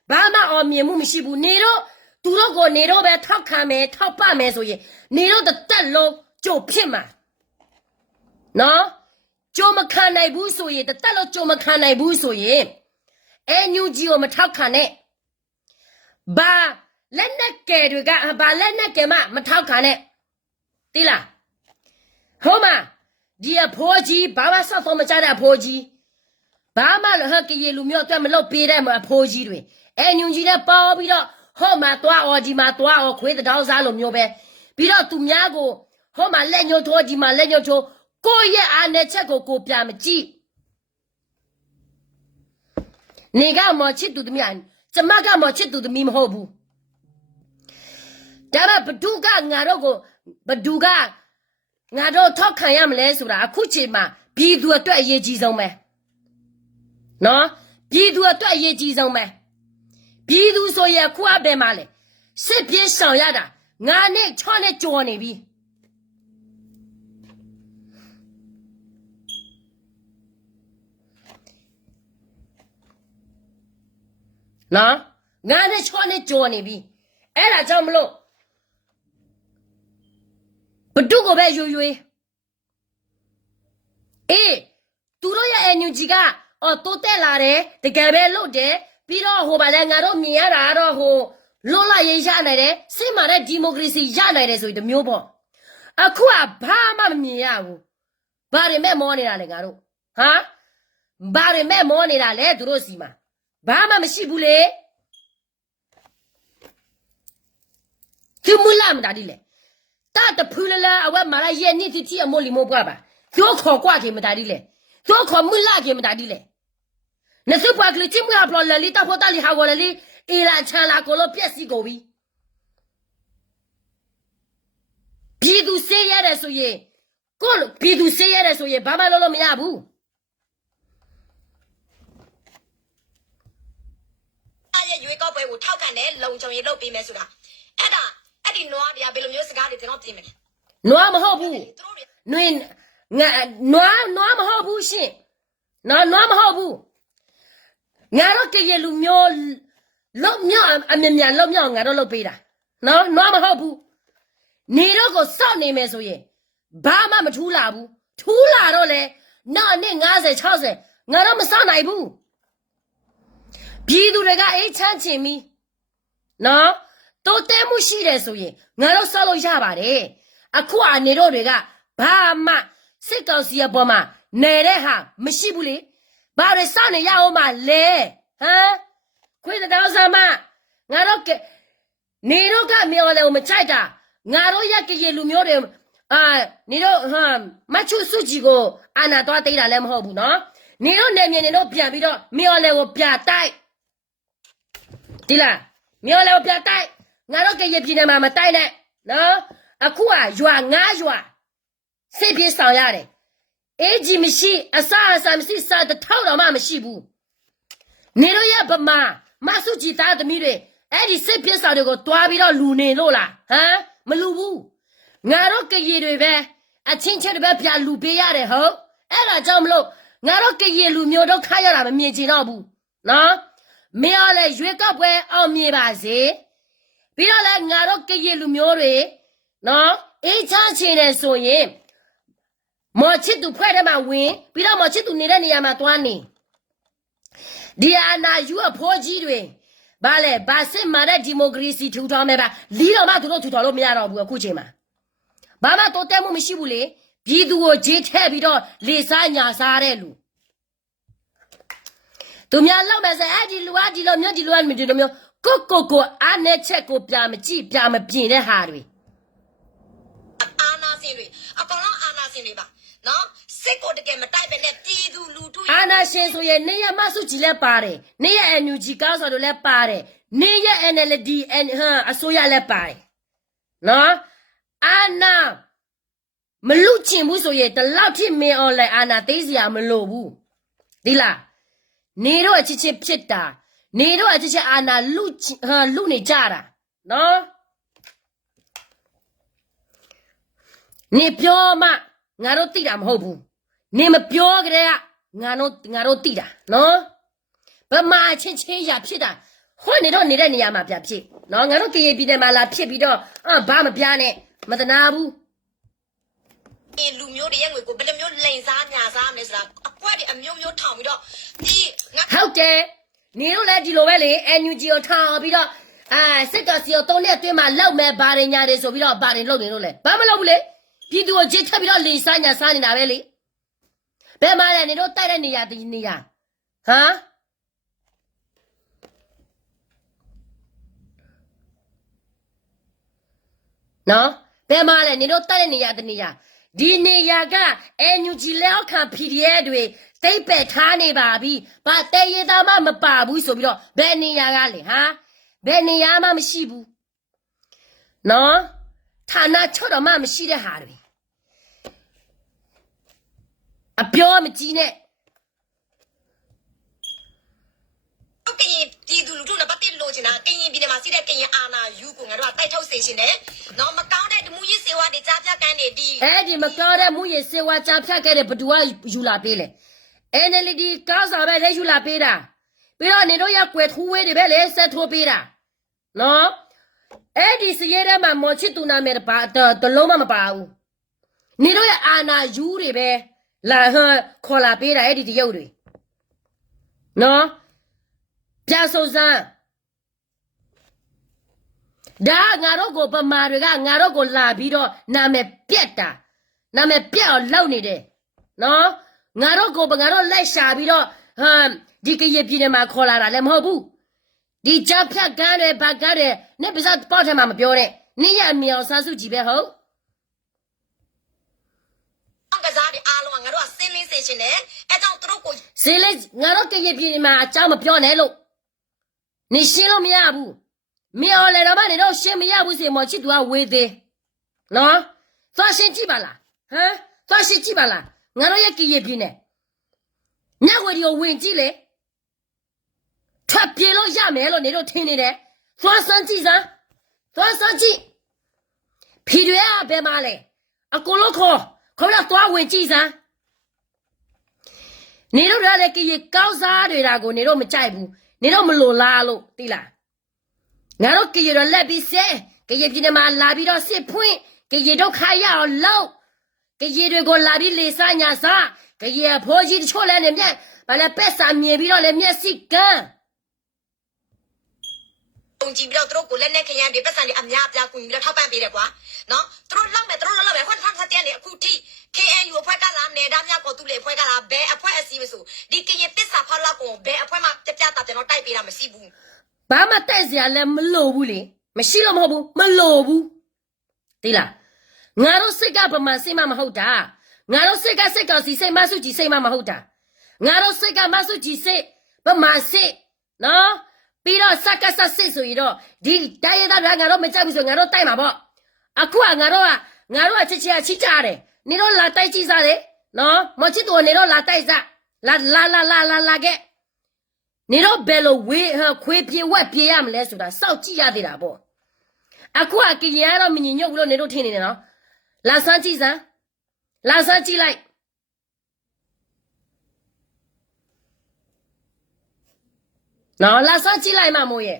ဘာမှအောင်မြင်မှုမရှိဘူးနေတော့သူတို့ကိုနေတော့ပဲထောက်ခံမယ်ထောက်ပမယ်ဆိုရင်နေတော့တက်လုံးကြုံဖြစ်မှာနော်ကြုံမခံနိုင်ဘူးဆိုရင်တက်လို့ကြုံမခံနိုင်ဘူးဆိုရင်အန်ယူဂျီကိုမထောက်ခံနဲ့ဘာလက်နက်ကဲတွေကဘာလက်နက်ကဲမှမထောက်ခံနဲ့တိလားဟုတ်မှာဒီအဖိုးကြီးဘာမှစောက်တော့မကြတဲ့အဖိုးကြီးဘာမှလည်းဟကရေလူမျိုးအတွက်မလုပ်ပေးတဲ့အဖိုးကြီးတွေအန်ယူဂျီနဲ့ပေါ်ပြီးတော့ဟောမှာတွားအော်ဒီမှာတွားအော်ခွေးတောင်းစားလိုမျိုးပဲပြီးတော့သူများကိုဟောမှာလက်ညှိုးထိုးဒီမှာလက်ညှိုးထိုးကိုရဲ့အားနဲ့ချက်ကိုပြမကြည့်နေကမော်ချစ်သူသမီးကျမကမော်ချစ်သူသမီးမဟုတ်ဘူးဒါမှဘဒုကငါတို့ကိုဘဒုကငါတို့ထောက်ခံရမလဲဆိုတာအခုချိန်မှာပြည်သူအတွက်အရေးကြီးဆုံးပဲနော်ပြည်သူအတွက်အရေးကြီးဆုံးပဲပြည်သူဆိုရင်ခုအပဲမှာလေစစ်ပြေးဆောင်ရတာငါနဲ့ချောနဲ့ကြော်နေပြီနော်ငါနဲ့ချောနဲ့ကြော်နေပြီအဲ့ဒါကြောင့်မလို့ဘဒုကိုပဲရွေအေးသူတို့ရဲ့အန်ယူဂျီကတိုးတက်လာတယ်တကယ်ပဲလို့တယ်ပြီးတော့ဟိုပါလဲငါတို့မြင်ရတာတော့ဟိုလွတ်လပ်ရေးရနိုင်တယ်စစ်မှန်တဲ့ဒီမိုကရေစီရနိုင်တယ်ဆိုရင်တမျိုးပေါ့အခုကဘာမှမမြင်ရဘူးဘာတွေမဲ့မောနေတာလဲငါတို့ဟာဘာတွေမဲ့မောနေတာလဲသူတို့စီမှာ ဘာမှမရှိဘူးလေသူမလာမတာဒီလေတာတဖူလလာအဝဲမာလာရဲ့နိတိတိအမိုလီမိုပွားပါကျော်ခေါ်ကွာကေမတာဒီလေကျော်ခေါ်မလာကေမတာဒီလေနစုပွားကလေးချင်းမလာပလော်လီတာဖို့တာလီဟာဝလလီအီလာချန်လာကိုလိုပြက်စီကိုပြီးပြည်သူစေးရတယ်ဆိုရင်ကိုပြည်သူစေးရတယ်ဆိုရင်ဘာမှလုပ်လို့မရဘူးအဲ့ရရွေးကောက်ပွဲကိုထောက်ခံတယ်လုံခြုံရေးလုပ်ပေးမယ်ဆိုတာအဲ့ဒီနွားတွေကဘယ်လိုမျိုးစကားတွေကျွန်တော်ပြင်မလဲ နွားမဟုတ်ဘူးနွေငါနွားမဟုတ်ဘူးရှင်နွားမဟုတ်ဘူးငါတို့တကယ်လူမျိုးလုံးမြောက်အမြင်မြန်လုံးမြောက်ငါတို့လုပ်ပေးတာနော်နွားမဟုတ်ဘူးနေတော့ကိုစောင့်နေမယ်ဆိုရင်ဘာမှမထူးလာဘူးထူးလာတော့လေနောက်နှစ်50 60ငါတို့မစောင့်နိုင်ဘူးပြည်သူတွေကအေးချမ်းချင်ပြီနော်တိုးတဲမှုရှိတယ်ဆိုရင်ငါတို့စောင့်လို့ရပါတယ်အခုအနေတို့တွေကဘာမှစစ်ကောင်စီရဲ့ပေါ်မှာနေတဲ့ဟာမရှိဘူးလေဘာတွေစောင့်နေရအောင်မလဲဟမ်ခွေးတောင်ဆမ်းမငါတို့နေတို့ကမြော်လေကိုမချိုက်တာငါတို့ရကရေလူမျိုးတွေနေတို့မချုစုကြည်ကိုအာနာသွားသိတာလည်းမဟုတ်ဘူးနော်နေတို့နေမြင်နေတို့ပြန်ပြီးတော့မြော်လေကိုပြတိုက်ဒီလားမြော်လေကိုပြတိုက်ငါတို့ကရေပြည်နယ်မှာမတိုက်နဲ့နော်အခုကရွာ9ရွာစစ်ပြေးဆောင်ရတယ်အေးကြီးမရှိအစမရှိစတဲ့ထောက်တော့မှမရှိဘူးနေတို့ရဗမာမဆုကြည်သားသမီးတွေအဲ့ဒီစစ်ပြေးဆောင်တွေကိုတွားပြီးတော့လူနေလို့လားဟမ်မလူဘူးငါတို့ကရေတွေပဲအချင်းချင်းတွေပဲပြလူပေးရတယ်ဟုတ်အဲ့ဒါကြောင့်မလို့ငါတို့ကရေလူမျိုးတို့ခါရတာမမြင်ချင်တော့ဘူးနော်မင်းရောလေရွေးကောက်ပွဲအောင်မြင်ပါစေပြီးတော့လေငါတို့ကရေလူမျိုးတွေနော်အေးချမ်းချင်တယ်ဆိုရင်မော်ချစ်သူဖွဲ့ထဲမှာဝင်ပြီးတော့မော်ချစ်သူနေတဲ့နေရာမှာသွားနေဒီအာနာယူအဖိုးကြီးတွေဘာလဲဘာစစ်မှန်တဲ့ဒီမိုကရေစီထူထောင်မယ်ပါလီတော့မှသူတို့ထူထောင်လို့မရတော့ဘူးအခုချိန်မှာဘာမှတိုးတက်မှုမရှိဘူးလေပြည်သူကိုဂျေးထဲပြီးတော့လေစားညာစားတဲ့လူသူများလောက်မယ်ဆိုအဲ့ဒီလူကဒီလိုမျိုးဒီလိုမျိုးဒီလိုမျိုးကိုအားနဲ့ချက်ကိုပြမကြည့်ပြမပြင်တဲ့ဟာတွေအာနာစင်တွေအကောင်လုံးအာနာစင်တွေပါနော်စစ်ကိုတကယ်မတိုက်ပဲနဲ့ပြည်သူလူထုအာနာရှင်ဆိုရင်နေရမဆုကြည်လည်းပါတယ်နေရ NUG ကောင်းဆိုတော့လည်းပါတယ်နေရ NLD အစိုးရလည်းပါတယ်နော်အာနာမလူချင်ဘူးဆိုရင်တလောက်ဖြစ်မင်းအွန်လိုင်းအာနာသိစရာမလိုဘူးဒီလားနေတော့အချစ်ချစ်ဖြစ်တာနေတော့အချစ်ချစ်အာနာလူနေကြတာနော်နေပြောမှငါတို့သိတာမဟုတ်ဘူးနေမပြောကြတဲ့ကငါတို့သိတာနော်ဗမာချင်းချင်းရဖြစ်တာဟိုနေတော့နေတဲ့နေရာမှာပြဖြစ်နော်ငါတို့ကရေပြည်နယ်မှာလာဖြစ်ပြီးတော့ဘာမပြနဲ့မတနာဘူးလူမျိုးတွေရဲ့ငွေကိုဘယ်လိုမျိုးလိန်စားညာစားမလဲဆိုတာအကွက်တွေအမျိုးမျိုးထောင်ပြီးတော့ဒီဟုတ်တယ်နေတို့လည်းဒီလိုပဲလေ NUG ကိုထောင်ပြီးတော့စစ်တော်စီကို3နှစ်အတွင်းမှာလောက်မဲ့ဘာတွေညာတွေဆိုပြီးတော့ဘာတွေလုပ်နေလို့လဲဘာမလုပ်ဘူးလေပြည်သူကိုဂျစ်ထပ်ပြီးတော့လိန်စားညာစားနေတာပဲလေဘယ်မှာလဲနေတို့တိုက်တဲ့နေရာဒီနေရာဟမ်နော်ဘယ်မှာလဲနေတို့တိုက်တဲ့နေရာဒီနေရာဒီနေရာက NUG လက်ခံ PDF တွေတိတ်ပက်ထားနေပါပြီ။ဘာတဲရသားမှမပါဘူးဆိုပြီးတော့ဘယ်နေရာကလဲဟာဘယ်နေရာမှမရှိဘူး။နော်ဌာနချုပ်တော့မှမရှိတဲ့ဟာတွေအပြောမကြီးနဲ့ကရင်ပြည်သူလူထုနဲ့ပတ်သက်လို့ချင်တာကရင်ပြည်နယ်မှာစီးတဲ့ကရင်အာနာယူကိုငါတို့ကတိုက်ထုတ်စေရှင်တယ်။နော်မကောင်းတဲ့မူရည်စေဝါတွေကြားပြကန်းနေဒီအဲ့ဒီမကောင်းတဲ့မူရည်စေဝါကြားဖြတ်ခဲ့တဲ့ဘသူကယူလာပေးလေ။ NLD ကောင်းစားပဲလက်ယူလာပေးတာ။ပြီးတော့နေတို့ရကွယ်ထူးဝဲတွေပဲလေဆက်ထိုးပေးတာ။နော်အဲ့ဒီစရဲထဲမှာမော်ချစ်တူနာမယ်တလုံးမပါဘူး။နေတို့ရအာနာယူတွေပဲလာခေါ်လာပေးတာအဲ့ဒီတရုပ်တွေ။နော်ပြဆိုစမ်းဒါငါတို့ကိုဗမာတွေကငါတို့ကိုလာပြီးတော့နာမည်ပြက်တာနာမည်ပြက်အောင်လုပ်နေတယ်နော်ငါတို့ကိုငါတို့လိုက်ရှာပြီးတော့ ဒီကရပြင်းမှာခေါ်လာတာလည်းမဟုတ်ဘူးဒီကြောက်ဖြတ်ကားတယ်ဘာကားတယ်နဲ့ပါစပေါ့ထဲမှာမပြောနဲ့နင်းရအမြောင်ဆန်းစုကြည့်ပဲဟုတ်ကစားဒီအားလုံးကငါတို့ကစင်းလေးစေရှင်နဲ့အဲကြောင့်သူတို့ကိုစင်းလေးငါတို့ကရပြင်းမှာအကြောင်းမပြောနဲ့လို့နေရှင်းလို့မရဘူးမြော်လေတော့မနေတော့ရှင်းမရဘူးစီမော်ချစ်သူကဝေးသေးနော်သွားရှင်းကြည့်ပါလားသွားရှင်းကြည့်ပါလားငါတို့ရဲ့ကရပြင်းနဲ့မြတ်ဝတီကိုဝင်ကြည့်လေထွက်ပြေလို့ရမယ်လို့နေတော့ထင်နေတယ်သွားစမ်းကြည့်စမ်းသွားစမ်းကြည့်ဖီတွေကဘယ်မှာလဲအကုန်လုံးခေါ်တော့သွားဝင်ကြည့်စမ်းနေတော့လည်းကရကောက်စားတွေတာကိုနေတော့မကြိုက်ဘူးနေတော့မလိုလားလို့သိလားငါတို့ကရတော့လက်ပြီးစဲကရပြင်းမှာလာပြီးတော့စစ်ဖွင့်ကရတော့ခါရအောင်လို့ကရတွေကိုလာပြီးလေစားညာစားကရဖိုးကြီးတချို့လည်းနေမြတ်ဘာလဲပက်စာမြင်ပြီးတော့လည်းမျက်စိကန်းုံကြည့်ပြီးတော့သူတို့ကိုလက်နဲ့ခရမ်းတွေပတ်စံတွေအများအပြားကူပြီးတော့ထောက်ပံ့ပေးတယ်ကွာနော်သူတို့လောက်မယ်ဟွန်းထပ်တဲ့နေအခုထိ KNU အဖွဲ့ကလာနေတာများကိုသူ့လေအဖွဲ့ကလာဘဲအဖွဲ့အစည်းမဆိုဒီကရင်တစ္ဆာဖောက်လောက်ကိုဘဲအဖွဲ့မှာပြပြတာကျွန်တော်တိုက်ပေးတာမရှိဘူးဘာမှတိုက်စရာလည်းမလိုဘူးလေမရှိလို့မဟုတ်ဘူးမလိုဘူးသိလားငါတို့စိတ်ကဗမာစိတ်မမဟုတ်တာငါတို့စိတ်ကစိတ်ကောက်စီစိတ်မဆုကြည်စိတ်မမဟုတ်တာငါတို့စိတ်ကမဆုကြည်စိတ်ဗမာစိတ်နော်ပြီးတော့စက္ကစစိတ်ဆိုရင်တော့ဒီတိုင်းရသားငါတို့မကြောက်ဘူးဆိုငါတို့တိုက်မှာပေါ့အခုကငါတို့ကချစ်ချစ်ကြတယ်နေတော့လာတိုက်ကြည့်စားတယ်နော်မချစ်တော်နေတော့လာတိုက်စားလာခဲ့နေတော့ဘယ်လိုဝေးခွေးပြေဝက်ပြေရမလဲဆိုတာစောက်ကြည့်ရသေးတာပေါ့အခုကကရင်ကတော့မညညွတ်ဘူးလို့နေတော့ထင်နေတယ်နော်လာစမ်းကြည့်စမ်းလာစမ်းကြည့်လိုက်နော်လာစမ်းကြည့်လိုက်မှမို့ရဲ့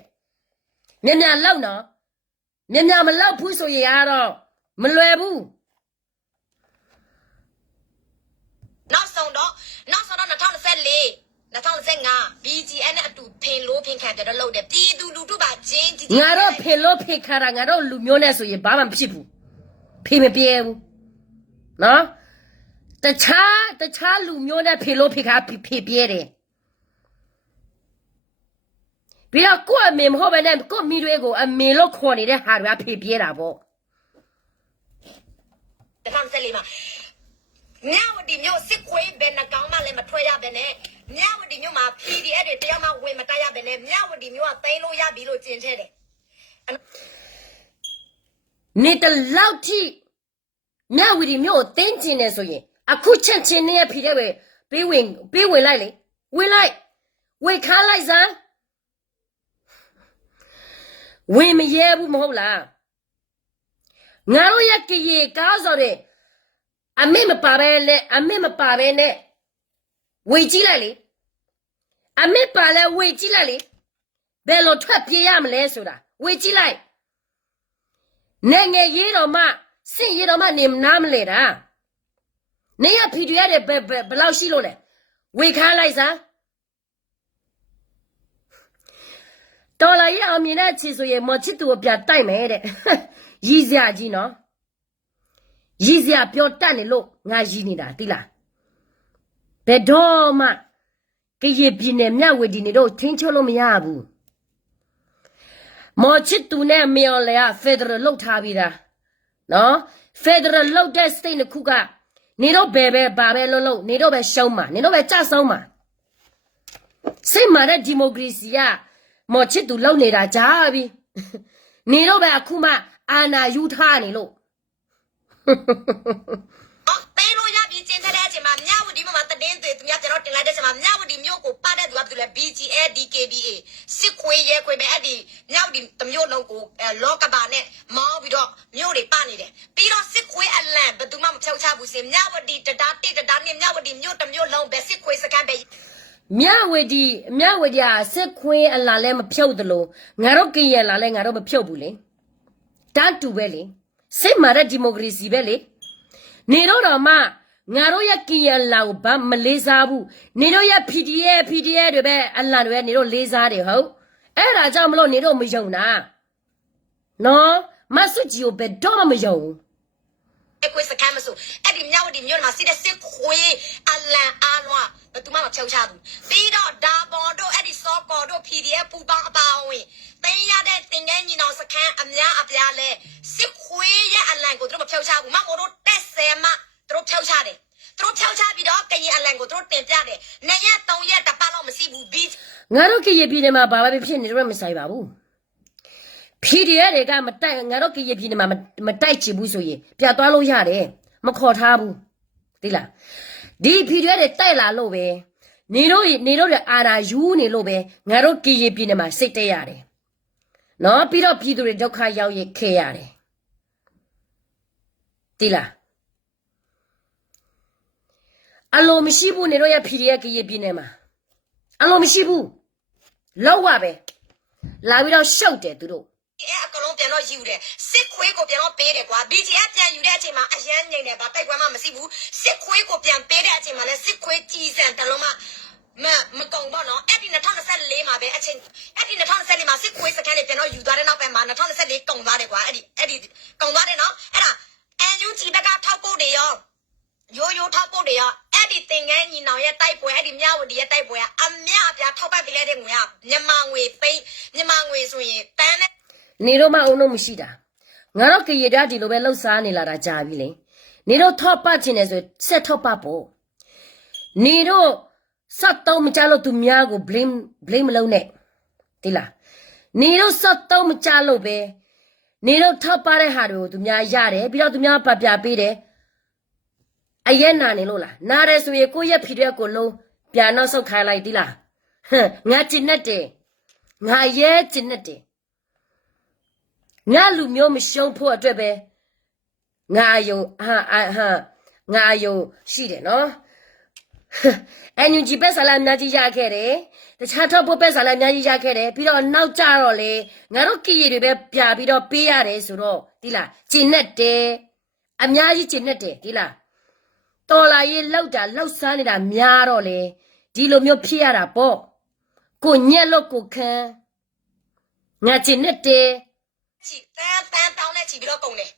မြင်လောက်နော်မြင်မလောက်ဘူးဆိုရင်ကတော့မလွယ်ဘူးနောက်ဆုံးတော့2024 BGN နဲ့အတူဖင်လို့ဖင်ခံတယ်တော့လုပ်တယ်ပြည်သူလူထုပါချင်းကြီးငါတို့ဖင်လို့ဖင်ခါတာငါတို့လူမျိုးနဲ့ဆိုရင်ဘာမှမဖြစ်ဘူးဖေမပြေဘူးနော်တခြားလူမျိုးနဲ့ဖင်လို့ဖင်ခါဖေပြေတယ်ပြီးတော့ကို့အမေမဟုတ်ပဲနဲ့ကို့မိတွေကိုအမေလို့ခေါ်နေတဲ့ဟာတွေကဖေပြေတာပေါ့2024မှာညဝတီမျိုးစစ်ခွေးဘယ်နှကောင်မှလည်းမထွက်ရပဲနဲ့ညဝတီမျိုးမှာ PDF တွေတရားမှဝင်မတိုက်ရပဲနဲ့ညဝတီမျိုးကသိမ်းလို့ရပြီလို့ကျင်ထဲတယ်နေတလောက်ထိညဝတီမျိုးကိုတင်းကျင်နေဆိုရင်အခုချက်ချင်းနဲ့ဖီတဲ့ပဲပေးဝင်လိုက်လေဝင်လိုက်ဝေခါလိုက်စမ်းဝင်မရဲဘူးမဟုတ်လားငါတို့ရကရေကားဆိုတဲ့အမေမပါပဲနဲ့ဝေကြည့်လိုက်လေအမေပါလဲဝေကြည့်လိုက်လေဘယ်လိုထွက်ပြေးရမလဲဆိုတာဝေကြည့်လိုက်နေငယ်ရေးတော်မှစင့်ရေးတော်မှနေနားမလဲတာနေရဖီတူရတယ်ဘယ်လောက်ရှိလို့လဲဝေခါလိုက်စမ်းတော်လာရအောင်မြင်တဲ့ချီဆိုရင်မော်ချစ်သူကိုပြတိုက်မယ်တဲ့ရည်စရာကြီးနော်ရည်စရာပြောတတ်နေလို့ငါရည်နေတာသိလားဘယ်တော့မှကရပြင်းနဲ့မြဝတီနေတော့ထင်းချုပ်လို့မရဘူးမော်ချစ်သူနဲ့မေော်လေကဖက်ဒရယ်လောက်ထားပြီးတာနော်ဖက်ဒရယ်လောက်တဲ့ state တစ်ခုကနေတော့ဘယ်ဘာပဲလုံးနေတော့ပဲရှုံးမှာနေတော့ပဲကြဆုံးမှာစိတ်မာတဲ့ဒီမိုကရေစီကမော်ချစ်သူလောက်နေတာကြားပြီနေတော့ပဲအခုမှအာဏာယူထားနေလို့သိမ်းလို့ရပြီကျင်းတဲ့အချိန်မှာညဝတီမှာတည်င်းတွေသူများကျွန်တော်တင်လိုက်တဲ့အချိန်မှာညဝတီမျိုးကိုပတ်တဲ့သူကဘာလို့လဲ BGA DKBA စစ်ခွေးရဲခွေးပဲအဲ့ဒီညဝတီတမျိုးလုံးကိုလောကဘာနဲ့မောင်းပြီးတော့မျိုးတွေပတ်နေတယ်ပြီးတော့စစ်ခွေးအလန့်ဘယ်သူမှမဖြောက်ချဘူးစင်ညဝတီတတားနဲ့ညဝတီမျိုးတမျိုးလုံးပဲစစ်ခွေးစကန်ပဲမြဝတီစစ်ခွေးအလာလဲမဖြုတ်သလိုငါတို့ကရင်လာလဲငါတို့မဖြုတ်ဘူးလေတန်းတူပဲလေစစ်မာတဲ့ဒီမိုကရေစီပဲလေနေတော့မှငါတို့ရကရင်လာကိုဘာမလေးစားဘူးနေတို့ရ PDF တွေပဲအလာတွေနေတို့လေးစားတယ်ဟုတ်အဲ့ဒါကြောင့်မလို့နေတို့မယုံတာနော်မဆုကြီးကိုဘယ်တော့မှမယုံဘူး ခွေးစခန်းမဆိုအဲ့ဒီမြောက်ဒီမြို့မှာစီးတဲ့စစ်ခွေးအလန်အားလွှာဘယ်သူမှမဖြုတ်ချဘူးပြီးတော့ဒါပေါ်တို့အဲ့ဒီစောကော်တို့ PDF ပူပေါင်းအပါအဝင်တင်းရတဲ့တင်ငယ်ညီနောင်စခန်းအများအပြားလဲစစ်ခွေးရဲ့အလန်ကိုတို့မဖြုတ်ချဘူးမမို့တို့တက်ဆဲမှတို့ဖြုတ်ချတယ်တို့ဖြုတ်ချပြီးတော့ကရင်အလန်ကိုတို့တင်ပြတယ်2ရက်3ရက်တပတ်လောက်မရှိဘူးပြီးငါတို့ကရပြည်နယ်မှာဘာပဲဖြစ်နေတော့မဆိုင်ပါဘူးPDF တွေကမတိုက်ငါတို့ကရပြည်နယ်မှာမတိုက်ချင်ဘူးဆိုရင်ပြသွားလို့ရတယ်မခေါ်ထားဘူးသိလားဒီ PDF တွေတိုက်လာလို့ပဲနေတို့တွေအာရာယူနေလို့ပဲငါတို့ကရပြည်နယ်မှာစိတ်တက်ရတယ်နော်ပြီးတော့ပြည်သူတွေဒုက္ခရောက်ရခဲ့ရတယ်သိလားအလိုမရှိဘူးနေတို့ရ PDF ကရပြည်နယ်မှာအလိုမရှိဘူးလောက်ရပဲလာပြီးတော့ရှုပ်တယ်သူတို့အကလုံးပြန်တော့ယူတယ်စစ်ခွေးကိုပြန်တော့ပေးတယ်ကွာ BGF ပြန်ယူတဲ့အချိန်မှာအရန်ငိမ့်တယ်ဗာတိုက်ကွမ်းမှမရှိဘူးစစ်ခွေးကိုပြန်ပေးတဲ့အချိန်မှာလည်းစစ်ခွေးကြီးစံတလုံးမကုံပေါ့နော်အဲ့ဒီ2024မှာပဲအချိန်အဲ့ဒီ2024မှာစစ်ခွေးစကန်တွေပြန်တော့ယူသွားတဲ့နောက်ပိုင်းမှာ2024ကုံသွားတယ်ကွာအဲ့ဒီကုံသွားတယ်နော်အဲ့ဒါ NUG ဘက်ကထောက်ပို့တွေရောရိုးထောက်ပို့တွေရောအဲ့ဒီတင်ငန်းညီနောင်ရဲ့တိုက်ပွဲအဲ့ဒီမြဝတီရဲ့တိုက်ပွဲကအမြအပြားထောက်ပတ်ပေးလိုက်တဲ့ငွေကမြန်မာငွေဆိုရင်တန်းနဲ့နေတော့မအောင်လို့မရှိတာငါတို့ကရတာဒီလိုပဲလှုပ်ရှားနေလာတာကြာပြီလေနေတော့ထောက်ပတ်ချင်တယ်ဆိုဆက်ထောက်ပတ်ဖို့နေတော့စတ်တော့မကြလို့သူများကို blame မလုပ်နဲ့ဒီလားနေတော့စတ်တော့မကြလို့ပဲနေတော့ထောက်ပတ်တဲ့ဟာတွေကိုသူများရတယ်ပြီးတော့သူများပပြပေးတယ်အရက်နာနေလို့လားနားတယ်ဆိုရင်ကိုယ့်ရဲ့ဖြီတဲ့ကိုလုံးပြန်တော့ဆုတ်ခိုင်းလိုက်ဒီလားဟမ်ငါကျင်နဲ့တယ်ငါရဲကျင်နဲ့တယ်ငါလူမျိုးမရှုံးဖို့အတွက်ပဲငါယုံငါယုံရှိတယ်နော်အန်ယူဂျီပဲဆလာများကြီးရခဲ့တယ်တခြားတော့ဘပဲဆလာများကြီးရခဲ့တယ်ပြီးတော့နောက်ကြတော့လေငါတို့ကီရီတွေပဲပြပြီးတော့ပေးရတယ်ဆိုတော့ဒီလားကျင်နဲ့တယ်အများကြီးကျင်နဲ့တယ်ဒီလားတော်လာရေးလောက်တာလောက်ဆန်းနေတာများတော့လေဒီလိုမျိုးဖြစ်ရတာပေါ့ကိုညက်လို့ကိုခန်းငါကျင်နဲ့တယ်ချီတန်းတောင်းနဲ့ချီပြီးတော့ကုန်တယ်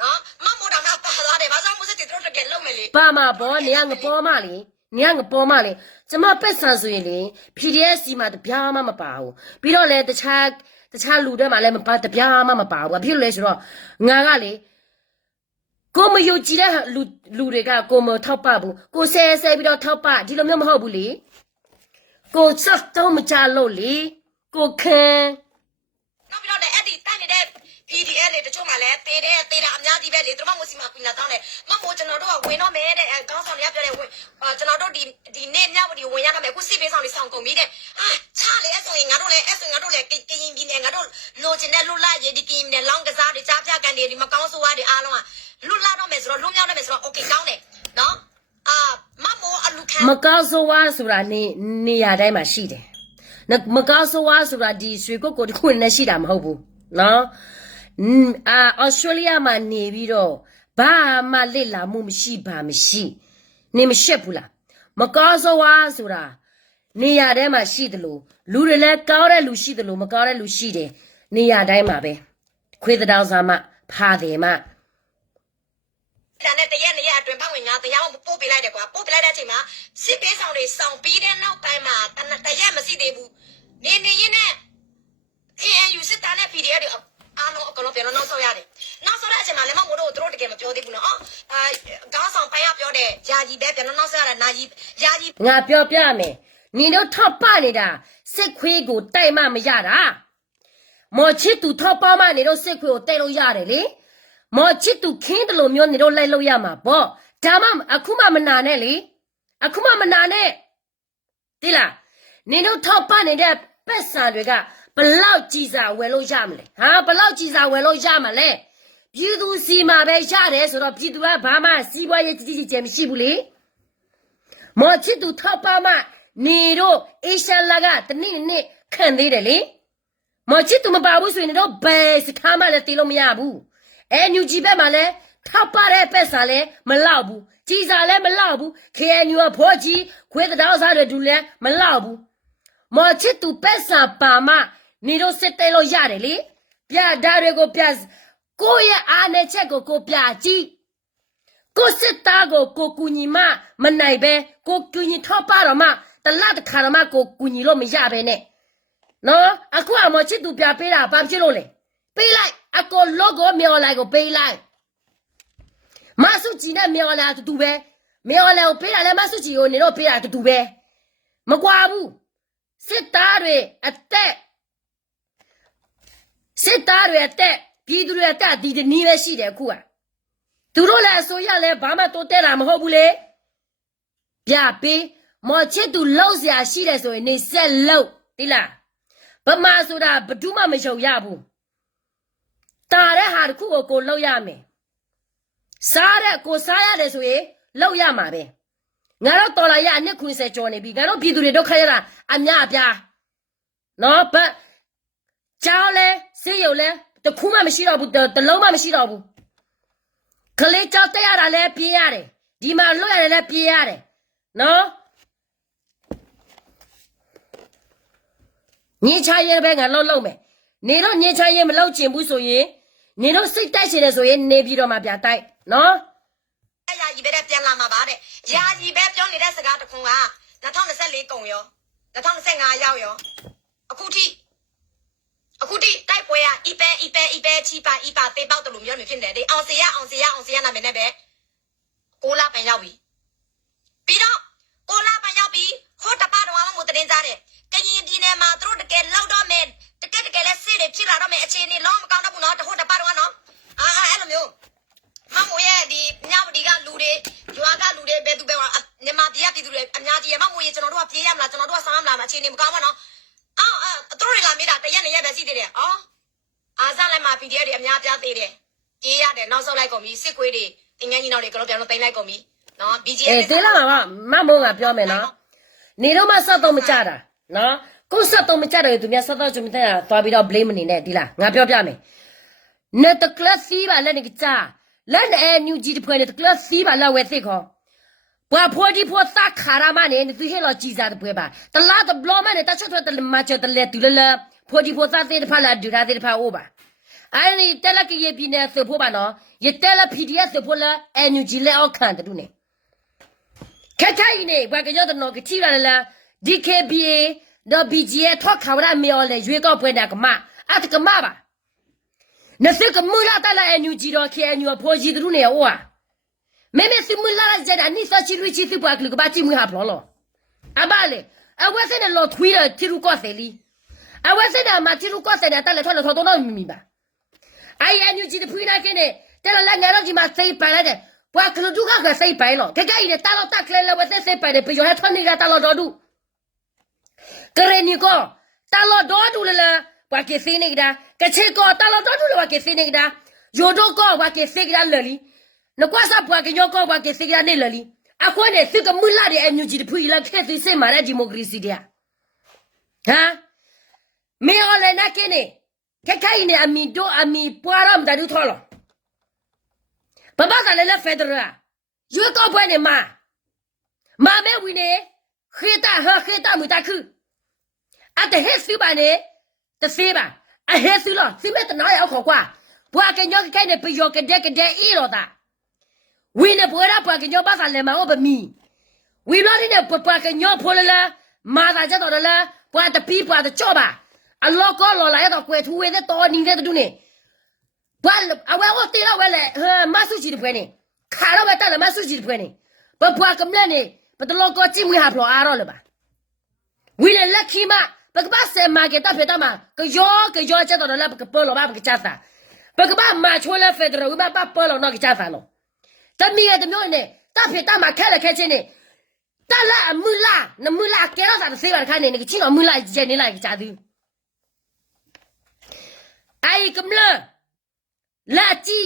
နော်မမိုးတော်မှာပါသွားတယ်ဘာကြောင့်မို့စစ်တွေတို့တကယ်လုံးမယ်လေပါမှာပေါ့နေရငပေါ်မလေနေရငပေါ်မလေကျမပက်ဆန်ဆိုရင်လေ PDF စီမှာတပြားမှမပါဘူးပြီးတော့လေတခြားလူတွေမှာလည်းမပါတပြားမှမပါဘူးဘာဖြစ်လို့လဲဆိုတော့ငါကလေကိုမယူကြည်တဲ့လူတွေကကိုမထောက်ပဘူးကိုဆဲပြီးတော့ထောက်ပဒီလိုမျိုးမဟုတ်ဘူးလေကိုစက်တော့မကြလို့လေကိုခံနောက်ပြီးတော့လည်းအဲ့ဒီတိုက်နေတဲ့ PDF တွေတချို့မှလည်းတေးတာအများကြီးပဲလေသူတို့မှစီမကွင်းလာတောင်းတယ်မမို့ကျွန်တော်တို့ကဝင်တော့မယ်တဲ့ကောင်းဆောင်တွေကပြောတယ်ဝင်ကျွန်တော်တို့ဒီနေ့ညဝတီဝင်ရတော့မယ်အခုစစ်ပေးဆောင်တွေဆောင်ကုန်ပြီတဲ့ချလေအဲ့ဆိုရင်ငါတို့လည်းကရင်ပြည်နယ်ငါတို့လိုချင်တဲ့လူလာရေးဒီကရင်ပြည်နယ်လောင်းကစားတွေကြားပြကန်တွေဒီမကောင်းဆိုးဝါးတွေအားလုံးကလူလာတော့မယ်ဆိုတော့လူမြောက်တော့မယ်ဆိုတော့โอเคကောင်းတယ်နော်မမို့အလူခံမကောင်းဆိုးဝါးဆိုတာနေရာတိုင်းမှာရှိတယ်မကောင်းဆိုးဝါးဆိုတာဒီရွှေကုတ်ကိုတခုနဲ့ရှိတာမဟုတ်ဘူးနော်ဩစတြေးလျမှာနေပြီးတော့ဘာမှလက်လာမှုမရှိနေမရှက်ဘူးလားမကောင်းဆိုးဝါးဆိုတာနေရာတိုင်းမှာရှိတယ်လို့လူတွေလည်းကောင်းတဲ့လူရှိတယ်လို့မကောင်းတဲ့လူရှိတယ်နေရာတိုင်းမှာပဲခွေးတောင်စားမှဖားတယ်မှဒါနဲ့တရက်အတွင်းပတ်ဝင်ငါတရားမပို့ပေးလိုက်တယ်ကွာပို့ပေးလိုက်တဲ့အချိန်မှာစစ်ပေးဆောင်တွေဆောင်ပြီးတဲ့နောက်ပိုင်းမှာတရက်မရှိသေးဘူးနေရင်းနဲ့ ANU စစ်သားနဲ့ PDF တွေအားလုံးအကုန်လုံးပြန်တော့နောက်ဆောက်ရတယ်နောက်ဆောက်တဲ့အချိန်မှာလည်းမမို့တို့တို့တကယ်မပြောသေးဘူးနော်ကောင်းဆောင်ပိုင်းကပြောတယ်ယာကြီးပဲပြန်တော့နောက်ဆောက်ရတာနာကြီးယာကြီးငါပြောပြမယ်ညီတို့ထောက်ပနေတာစစ်ခွေးကိုတိုက်မှမရတာမော်ချစ်သူထောက်ပမှနေတို့စစ်ခွေးကိုတိုက်လို့ရတယ်လေမော်ချစ်သူခင်းတယ်လို့မျိုးနေတို့လိုက်လို့ရမှာပေါ့ဒါမှအခုမှမနာနဲ့လေအခုမှမနာနဲ့ဒီလားနေတို့ထောက်ပနေတဲ့ပက်ဆာတွေကဘလောက်ကြည်စာဝယ်လို့ရမလဲဘလောက်ကြည်စာဝယ်လို့ရမလဲပြည်သူစီမှာပဲရတယ်ဆိုတော့ပြည်သူကဘာမှစီးပွားရေးကြီးကျယ်မရှိဘူးလေမော်ချစ်သူထောက်ပမှနေတို့အေရှာလာကတနေ့ခံသေးတယ်လေမော်ချစ်သူမပါဘူးဆိုရင်တော့ဘယ်စကားမှလည်းတီးလို့မရဘူးNUG ဘက်မှာလည်းထောက်ပတဲ့ပက်စာလည်းမလောက်ဘူးကြည်စာလည်းမလောက်ဘူး KNU ကဖောကြီးခွေးတောင်စားတဲ့ဒူလည်းမလောက်ဘူးမော်ချစ်သူပက်စာပါမှနေတို့စစ်တဲလို့ရတယ်လေပြဓာတ်တွေကိုပြကိုယ့်ရဲ့အားနဲ့ချက်ကိုပြကြည့် ကိုစစ်သားကိုကိုကူညီမမနိုင်ပဲကိုကူညီထောက်ပါတော့မှတလားတခါတော့မှကိုကူညီလို့မရပဲနဲ့နော်အခုအမချစ်သူပြပေးတာဘာဖြစ်လို့လဲပေးလိုက်အကိုလောကိုမြော်လိုက်ကိုပေးလိုက်မဆုကြည်နဲ့မြော်လာတူပဲမြော်လာကိုပေးတာလဲမဆုကြည်ကိုနေတော့ပေးတာတူပဲမကွာဘူးစစ်သားတွေအသက်စစ်သားတွေအသက်ပြည်သူတွေအသက်ဒီနီးပဲရှိတယ်အခုကသူတို့လည်းအစိုးရလည်းဘာမှတိုးတက်တာမဟုတ်ဘူးလေပြပေးမော်ချစ်သူလောက်စရာရှိတယ်ဆိုရင်နေဆက်လောက်တိလားဗမာဆိုတာဘဒုမှမယုံရဘူးတာတဲ့ဟာတစ်ခုကိုလောက်ရမယ်စားတဲ့ကိုစားရတယ်ဆိုရင်လောက်ရမှာပဲငါတို့တော်လာရအနှစ်90ကျော်နေပြီငါတို့ပြည်သူတွေဒုက္ခရတာအများအပြားနော်ဗကြောင်းလဲစေးရုံလဲတခုမှမရှိတော့ဘူးတလုံးမှမရှိတော့ဘူးခလေးကြောက်တက်ရတာလဲပြေးရတယ်ဒီမှာလွတ်ရတယ်လဲပြေးရတယ်နော်ညချရဲပဲငါလုံးမယ်နေတော့ညချရဲမလောက်ချင်ဘူးဆိုရင်နေတော့စိတ်တိုက်ချင်တယ်ဆိုရင်နေပြီးတော့မှပြတိုက်နော်အဲ့ယာကြီးပဲပြန်လာမှာပါတဲ့ယာကြီးပဲပြောနေတဲ့စကားတခုက2024ကုန်ရော2025ရောက်ရောအခုထိတိုက်ပွဲကအီပဲချီပါသေပေါက်တယ်လို့မျိုးဖြစ်နေတယ်အောင်စီရနာမည်နဲ့ပဲ6လပန်ရောက်ပြီပြီးတော့6လပန်ရောက်ပြီဟိုတပါတော်မှမတင်ကြတယ်ကရင်ပြည်နယ်မှာသူတို့တကယ်လောက်တော့မယ်တကယ်လဲစစ်တွေဖြစ်လာတော့မယ်အခြေအနေလုံးမကောင်းတော့ဘူးနော်ဟိုတပါတော်ကနော်အဲ့လိုမျိုးမမိုးရဲ့ဒီညပတီကလူတွေရွာကလူတွေဘယ်သူပဲမြန်မာပြည်ကပြည်သူတွေအများကြီးရမမိုးရဲ့ကျွန်တော်တို့ကပြေးရမလားကျွန်တော်တို့ကစားမလားအခြေအနေမကောင်းပါနော်သူတို့တွေလာမေးတာတရက်နဲ့ရက်ပဲရှိသေးတယ်အားစားလိုက်မှာ PDF တွေအများပြားသေးတယ်ပြေးရတယ်နောက်ဆုံးလိုက်ကုန်ပြီစစ်ခွေးတွေတင်ငန်းကြီးနောက်တွေကလည်းပြန်လို့တင်လိုက်ကုန်ပြီနော် BGF တေးလာမှာမမိုးကပြောမယ်နော်နေတော့မှဆက်တော့မကြတာနော်ကိုဆက်တော့မကြတယ်သူများဆက်တော့ကြုံတဲ့သွားပြီးတော့ blame နေနဲ့ဒီလားငါပြောပြမယ်နဲ့တကလစီပါလက်နေကြလက်နဲ့ new G တဖွဲ့နဲ့တကလစီပါလက်ဝဲသိခေါ်ဘွာဖိုဒီဖိုသာခါရမနဲ့သူဟဲလောကြည်စားတဲ့ပွဲပါတလားတဘလောမနဲ့တချွတ်တဲ့မချတဲ့လေတူလဖိုဒီဖိုသာတဲ့ဖလာဒူရာတဲ့ဖာအိုပါအဲ့ဒီတက်လက်ကရပြင်းတဲ့သဖို့ပါနော်ရတက်လက် PDF သဖို့လား NUG လက်အောက်ခံတူနေခက်ခိုင်နေဘွာကကြောတဲ့နော်ကချီရလား DKBA တော့ BGA ထောက်ခါရမေော်လေရွေးကောက်ပွဲတာကမအတကမပါနစကမူလာတလာ NUG တော့ KNU ဖိုကြီးတူနေဟောမဲစီမူလာကြတဲ့အနိစ္စချီလူချီသူပွားကလကပါချီမူဟာဖလောအဘာလေအဝစနေလောထွေးတီရူကောဆယ်လီအဝစနေမှာတီရူကောဆယ်တဲ့တက်လက်ထော်တော့တော့မီပါINUG တဖွေးနာကင်းနဲ့တက်လက်ငါတော့ဒီမှာစိတ်ပိုင်လိုက်တယ်ဘွာကလူတူကစိတ်ပိုင်လို့ကြကြရတာတော့တက်လဲလဲဝတ်စိတ်ပိုင်တယ်ပြောရထွန်းနေတာတလို့တော့ဒူကရနီကိုတလို့တော့ဒူလေဘွာကစင်းနေတာကချေကိုတလို့တော့ဒူလေဘွာကစင်းနေတာယိုဒိုကိုဘွာကစင်းနေတာလေနကွာစားဘွာကညောကိုဘွာကစင်းနေတာနေလေအခုနဲ့စစ်ကမူလာတဲ့ NUG တဖွေးလာခဲ့စစ်မှာတဲ့ဒီမိုကရေစီတဲ့ဟာမေော်လည်းနာကင်းနေခက်ခိုင်နေအမီပွာရမ်ဒါဒူထော်လောဘာဘာကလည်းဖက်ဒရယ်ရွေးကောက်ပွဲနေမှာမဲဝီနေခေတာမူတခုအတဟဲစီပါနေတစေးပါအဟဲစီလောစီမဲ့တနာရောက်ခေါ်ကွာဘွာကညောခိုင်နေပယောကတဲ့အီရောတာဝီနေပွာရပွာကညောဘာကလည်းမဟုတ်ဘမီဝီလာနေပွာကညောဖိုလလာမာသာကြတော့လားပွာတပီပွာတချောပါအလောကောလောလာရတော့ကွယ်ထူဝဲတဲ့တော်နေတဲ့တူနေဘာအဝဲကိုတေးတော့ဝဲလေမဆုချီတပွဲနေခါတော့ဝဲတက်လည်းမဆုချီတပွဲနေဘဘွားကမလဲနေဘတလောကောကြည့်မွေးဟာဖလောအားတော့လေပါဝီလေလက်ခီမဘကဘာဆယ်မာကတာဖေတာမကယောချက်တော့လည်းဘကပေါ်လောဘာဘကချသာဘကဘာမာချိုလာဖက်ဒရယ်ဘာပေါ်လောနော်ကချသာလောတမီရတဲ့မျိုးနေတာဖေတာမခဲလက်ခဲချင်းနေတလာမူလာနမူလာကဲတော့စားစေးပါခါနေနေချင်းတော့မူလာကျနေလိုက်ချာသူအိုင်ကမလလာတီ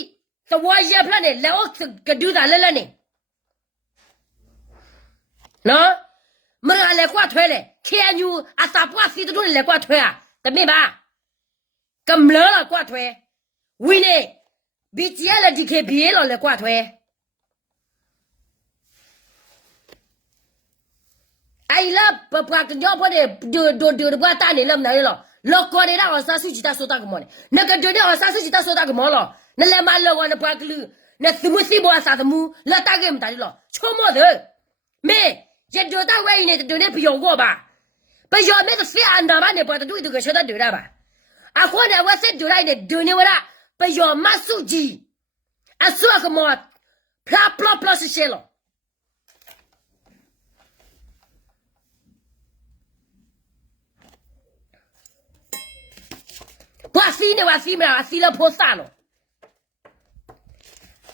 သဝရဖလာနေလောကဒူတာလဲလဲနေနော်မရလေကွာထွဲလေခေညူအစာပွားစီတူလေကွာထွဲတမေပါကမလလာကွာထွဲဝီနေဘီတီအလဒီကေဘီလောလေကွာထွဲအိုင်လာပပကညောပေါ်တဲ့ဒိုဘွားတာနေလမ်းနေလောလောကောနေတာအဆာစုချီတာဆိုတာကမောနကဒိုနေအဆာစုချီတာဆိုတာကမောလောနလေမလောဝနပကလူ那什么西瓜啥子木，那大概没打的了，臭毛头，没，也就到外面的不要过吧，不要那个谁安的吧，你把它对这个晓得对了吧？啊，或者我是对了的对呢，我啦，不要马手机，啊，说个么，啪啪啪是谁了？我死呢，我死没了，我死了破散了。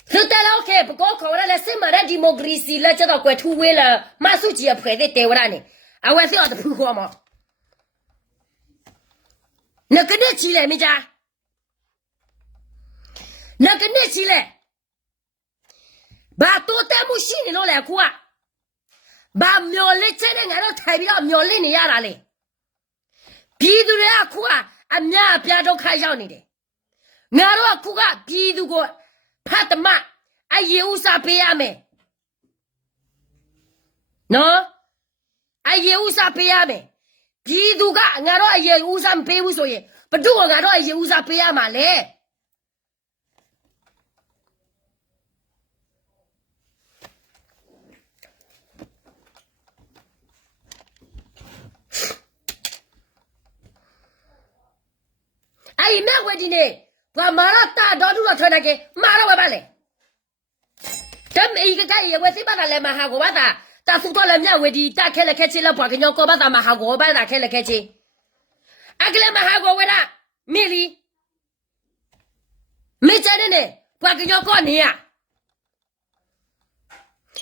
是的了，OK，不过考了来什么的 democracy 了，这到怪土味了，马手机也拍在台湾呢，啊，我是要的破货吗？那跟你起来没家？那跟你起来，把多弹幕心里弄来哭啊，把苗栗真的俺都抬不了苗栗你压哪里？鼻子里啊哭啊，啊苗别都开上你的，俺都哭啊，鼻子过怕的嘛，啊有啥别呀没？喏，啊有啥别呀没？鼻子个俺都有啥别无所谓，不都俺都有啥别呀嘛嘞？哎，那我今天我马上打到处了，他那个马上我把来，这每一个干业我谁把他来马哈我把他，打苏到了面我的打开了开车了，把个鸟搞把他马哈我把他打开了开车，啊个来马哈我为他没理，没在的呢，把个鸟搞你呀，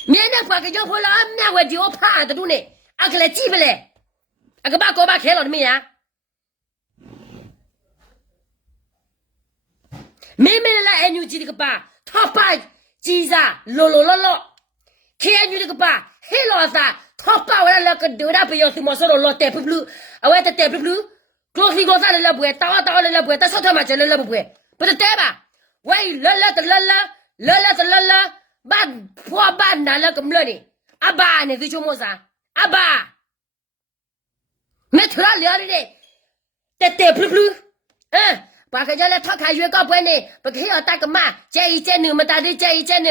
免得把个鸟回来面我的我怕的都呢，啊个来记不来，啊个把搞把开了的没呀？妹妹来爱女记这个吧，他把记啥落落落落，看爱女这个吧，黑老啥，他把我那个头大不要什么时候落带不不，啊我带带不不，搞谁搞啥的了不会，打我打的了不会，打小他妈这了不会，不是带吧？我一乐乐的乐乐，乐乐的乐乐，把破把拿了个么了的，阿爸你是做么啥？阿爸，没突然聊的嘞，带带不不，把个叫来他看原告不呢，不给要打个骂，见一见你们打的见一见你，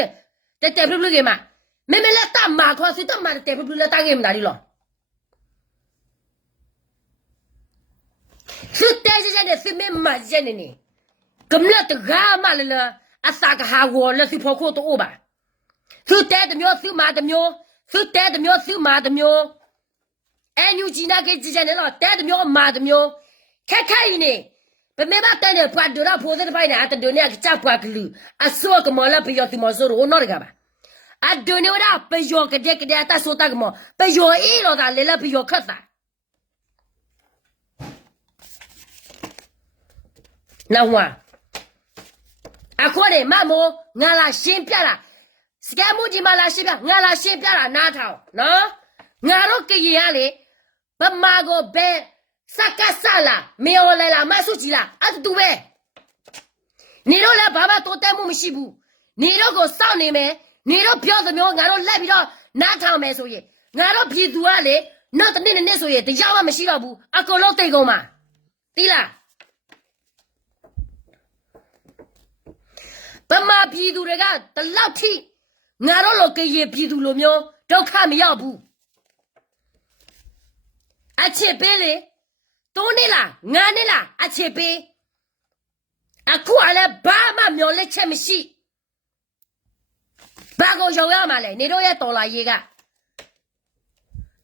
在逮不住个嘛，妹妹来打骂，看谁打骂的逮不住来打你们哪里了？是逮着见的，是没骂见的呢，根本都干嘛了？啊，三个哈我了，是跑过多吧？是逮的苗，是骂的苗，是逮的苗，是骂的苗。哎，牛鸡那个之前的了，逮的苗，骂的苗，看看呢。不没把单的把多少婆子的把人家的多那个家把个路，啊说个么了不要怎么说的我哪里干吧？啊多牛的不要个这他说那个么不要一了的来了不要看啥？那我啊可能妈妈俺拉先别了，是干么的嘛拉先别，俺拉先别了哪套？喏，俺都给人嘞，不妈个白。啥干啥啦？没有来了，买手机啦，啊都呗。你都来爸爸多带我们西部，你都给我上你们，你都标子苗，俺都来不了哪场买手机，俺都批注啊来，那的那手机，等下我们洗了不？啊，搞老对狗嘛，对啦。爸妈批注这个的老天，俺都老给也批注了苗，都看没要不？啊，切白嘞。多你啦，俺你啦，啊切呗，啊过来爸妈苗来切么西，八个小样嘛嘞，你都要到了一个，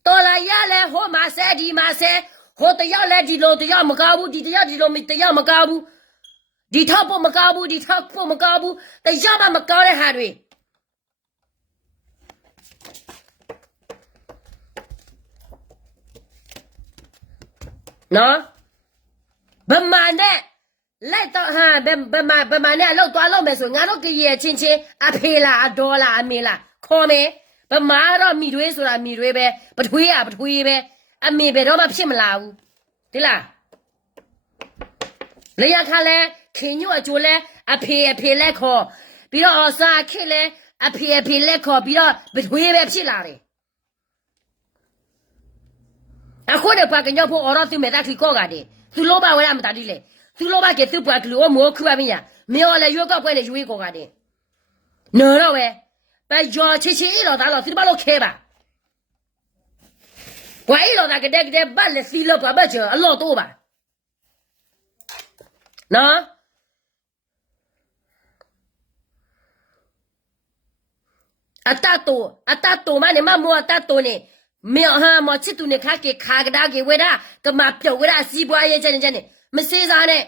到了一来和马三的马三，和的要来的老的要么高不，的要的老没的要么高不，的他不么高不，的他不么高不，的要么高的还对。喏，不满的，来到哈，不满的，老多老没说，俺都给爷亲戚啊赔了啊多了啊没了，看没？不满了米堆说了米堆呗，不推啊不推呗，啊没呗，他妈骗不拉乌，对啦。人家看来看你我做来啊赔来考，比较二三看来啊赔来考，比较不推呗骗拉的。啊，或者把个鸟婆熬到最没大腿高个的，最老板我也没打的嘞，最老板给最不给我摸口啊没呀，没有了越高关的越高个的， no no we ba yo chi lo da lo si ba lo ke ba wa lo da ke ba le si lo ba je a lo to ba no atato ma ne ma mo atato ne me ha mo chi tu ne kha ga da ke we da ka ma pyo we da si bwa ye chen ne ma se sa ne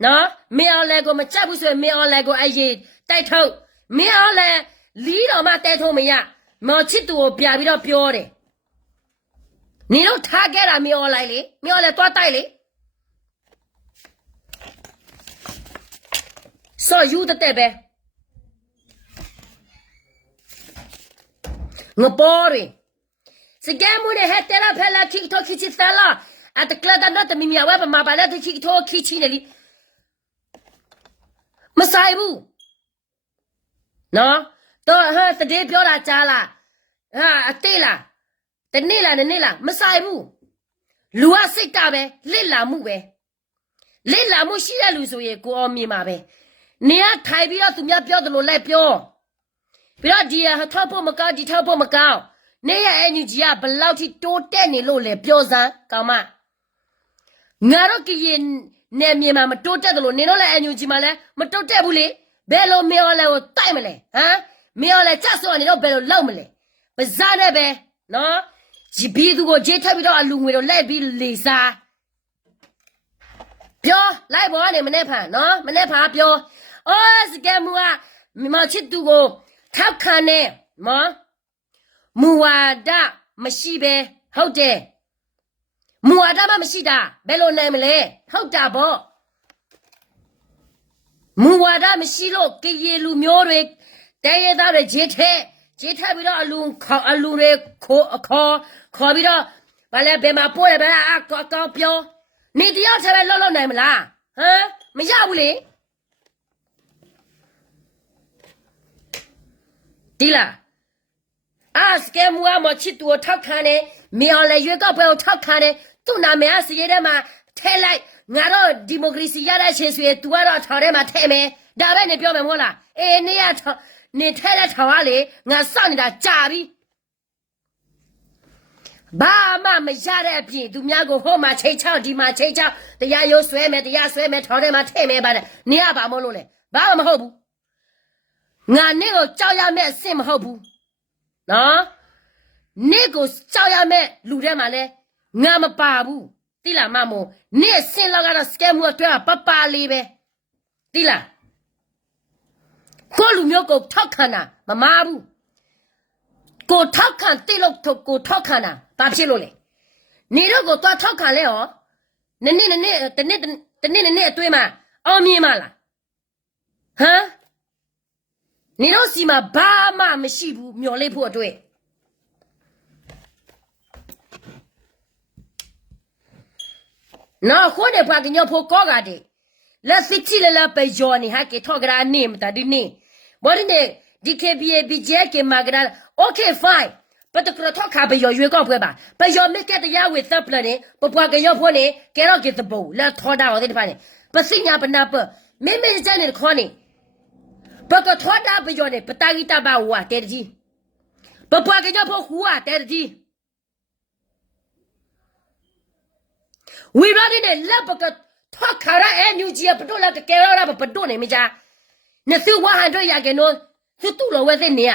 no me all le ko ma chat bu so me all le ko ai ye tai thau me all le li do ma tai thau ma ya mo chi tu ko pya bi do pyo de ni lo tha ke da me all lai le me all le twa tai le so you the be ngopori sigemu ne hetera phela ki to ki chi sala at klada not mi mi wa ma ba la ki to ki chi ne li ma sai bu no to ha tade ပြောတာကြားလားဟာအသေးလားတနေ့လားနနေ့လားမဆိုင်ဘူးလူကစိတ်တပဲလစ်လာမှုပဲလစ်လာမှုရှိတဲ့လူဆိုရင်ကိုအောင်မြင်ပါပဲနေကထိုင်ပြီးတော့သူများပြောတယ်လို့လိုက်ပြောပြီးတော့ဒီဟာထောက်ဖို့မကောက်ဒီထောက်ဖို့မကောက်နေရဲ့အန်ယူဂျီကဘလောက်ထိတိုးတက်နေလို့လဲပြောစမ်းကောင်မငါတို့ကရင်နေမြေမှာမတိုးတက်တယ်လို့နေတော့လဲအန်ယူဂျီမှာလဲမတိုးတက်ဘူးလေဘယ်လိုမေော်လဲကိုတိုက်မလဲဟမ်မေော်လဲကြဆော့နေတော့ဘယ်လိုလောက်မလဲပဇာနဲ့ပဲနော်ဂျီဘီသူကိုဂျေထပ်ပြီးတော့အလူငွေတော့လက်ပြီးလေစားပြောလိုက်ပေါ်ကနေမနေ့ဖန်နော်မနေ့ဖန်ပြောအော်စကဲမူကမချစ်သူကိုထောက်ခံနေမောမူဝါဒမရှိပဲဟုတ်တယ်မူဝါဒမှမရှိတာဘယ်လိုနိုင်မလဲဟုတ်တာပေါ့မူဝါဒမရှိလို့ကရေလူမျိုးတွေတဲရသားတွေဂျေထက်ပြီးတော့အလူတွေခေါ်ပြီးတော့ဘာလဲဘယ်မှာပို့ရဘယ်အကောပြောနေတယောက်ချက်ပဲလှုပ်နိုင်မလားဟမ်မရဘူးလေဒီလားစကဲမူအမချစ်သူကိုထောက်ခံတယ်မြေအောင်လည်းရွေးကောက်ပွဲကိုထောက်ခံတယ်သူ့နာမည်ကစီရဲထဲမှာထဲလိုက်ငါတော့ဒီမိုကရေစီရတဲ့ရှင်ဆိုရင် तू ကတော့ထော်ထဲမှာထဲမယ်ဒါပဲနေပြောမယ်မဟုတ်လားအေးနေရနေထဲတဲ့ထော်ကလေငါစောင့်နေတာကြာပြီဘာမှမရတဲ့အပြင်သူများကိုဟိုမှာချိတ်ချောက်ဒီမှာချိတ်ချောက်တရားရိုးဆွဲမယ်တရားဆွဲမယ်ထော်ထဲမှာထဲမယ်ပါတယ်နေရပါမလို့လေဘာမှမဟုတ်ဘူးငါနေကိုကြောက်ရမယ့်အဆင့်မဟုတ်ဘူးနော်နေကိုကြောက်ရမယ့်လူထဲမှာလဲငါမပါဘူးတိလားမမို့နေအဆင့်လောက်ကတော့စကဲမှုအတွက်ပလေးပဲတိလားကိုလူမျိုးကိုထောက်ခံတာမမာဘူးကိုထောက်ခံတိလို့ကိုထောက်ခံတာဘာဖြစ်လို့လဲနေတော့ကိုသွားထောက်ခံလဲဟောတနေ့အတွင်းမှာအောင်မြင်မလားဟမ်နေတော့စီမှာဘာမှမရှိဘူးမျော်လင့်ဖို့အတွက်နော်ခေါ်တယ်ပါကညဖို့ကောကတဲ့လက်စစ်ချီလာပဲဂျော်နေဟာကေထောက်ကြတာနေမတဒီနေဘော်ဒီနေဒီကေဘီအေဘီဂျဲကေမာဂရာโอเค fine ပတ်တကရထောက်ခါပဲရွေကောက်ပွဲပါပဲယောမစ်ကတဲ့ရဝစ်သပ်လနေပပွားကရောဖို့နေကေရောကေသဘူလာထော်တာဟောတဲ့ပါနေပစိညာပနာပမေမေကျန်နေခေါ်နေပကထော်တာပဲယောနေပတာဂီတာဘာဝါတဲ့ကြီးပပွားကရောဖို့ဟူဝါတဲ့ကြီးဝီရာဒီနေလက်ပကထောက်ခါရအန်ယူဂျီပတိုလာကကေရောပတိုနေမကြနေသူ100ရကေနိုသူတူလောဝဲတဲ့နေ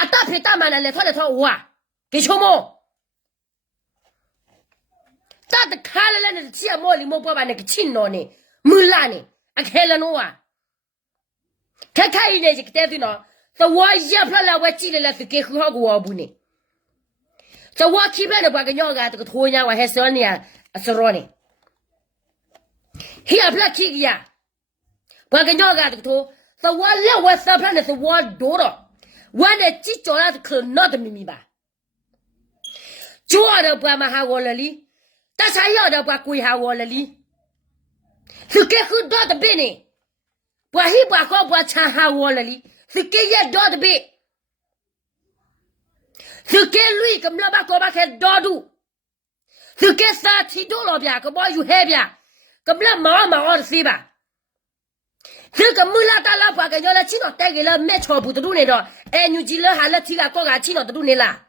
အတာဖေတာမနလေထော်လေထော်ဝါကေချိုမိုတတ်ခါလလည်းနေချီမောလီမောပွားပါနေကချင်းနော်နေမူလာနေအခဲလနောဝါခက်ခိုင်နေကတဲ့သူနော်သဝါရဖလာဝဲကြည့်လေသူကေခူဟောကောဘူးနေသဝါခိပဲနေဘာကညောကတကထိုးညာဝဟဲစောနီယာအစရောနေဟီအဖလာခိကရဘာကညောကတကထိုးသဝါလက်ဝဲစဖလာနေသဝါဒိုတော့ဝမ်းနဲ့ကြည့်ကြော်ရတဲ့ခနော့တမီမီပါကျိုးရတော့ဘာမဟာဝလလီတခြားရတော့ဘာကွေဟာဝလလီသူကခုတော့တပင်းနေဘာဟိဘာကောဘာချာဟာဝလလီသူကရတော့တပင်းသူကlui comme là bas quoi bas quel dodu tu que ça ti do lo bia que boy you he bia comme là ma on si ba 这个木拉达拉巴个要来去哪带给了卖草布的路呢的，哎，牛鸡了还了提个高个去哪的路呢啦？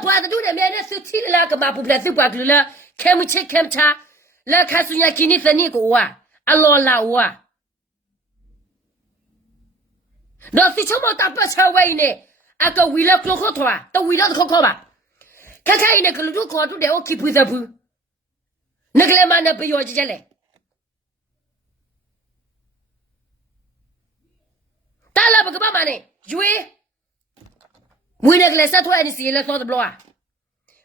不然的路呢，面那手提的啦个嘛不来手把个了，看不清看不差，来看人家给你分你个啊，老老啊，那是什么大不车位呢？个为了考头啊，都为了考吧，看看那个路考出来，我去不着不。那个来嘛，那不要紧来。打了不个爸妈呢？为那个来杀脱你是来啥子不啊？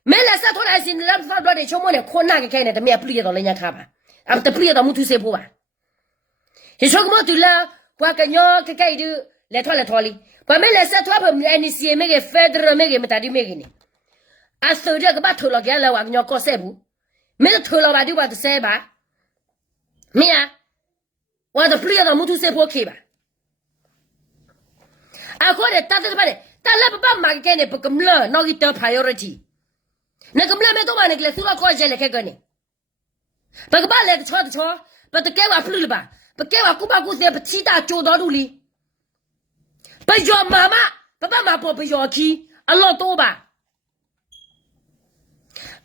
没来杀脱来是来杀脱的，什么呢？可哪个看呢？他们也不理到人家看吧？不理到木头谁不吧？你说个么对了？我跟鸟个盖头来脱哩，我没来杀脱不？你是没个反正没个没打的没个呢？手这个把头了给了，我跟鸟搞谁不？没得头了吧？就把它塞吧，没呀？我都不要到木头塞破开吧。可能打这个吧的，打那不把马给呢，不咁了，那个得 priority。那个了没多嘛？那个来收了高钱来开个呢？不个把来的吵，不得该我不了吧？不该我古巴古塞不提大交到路里，不要妈妈，不把妈不要去，老多吧？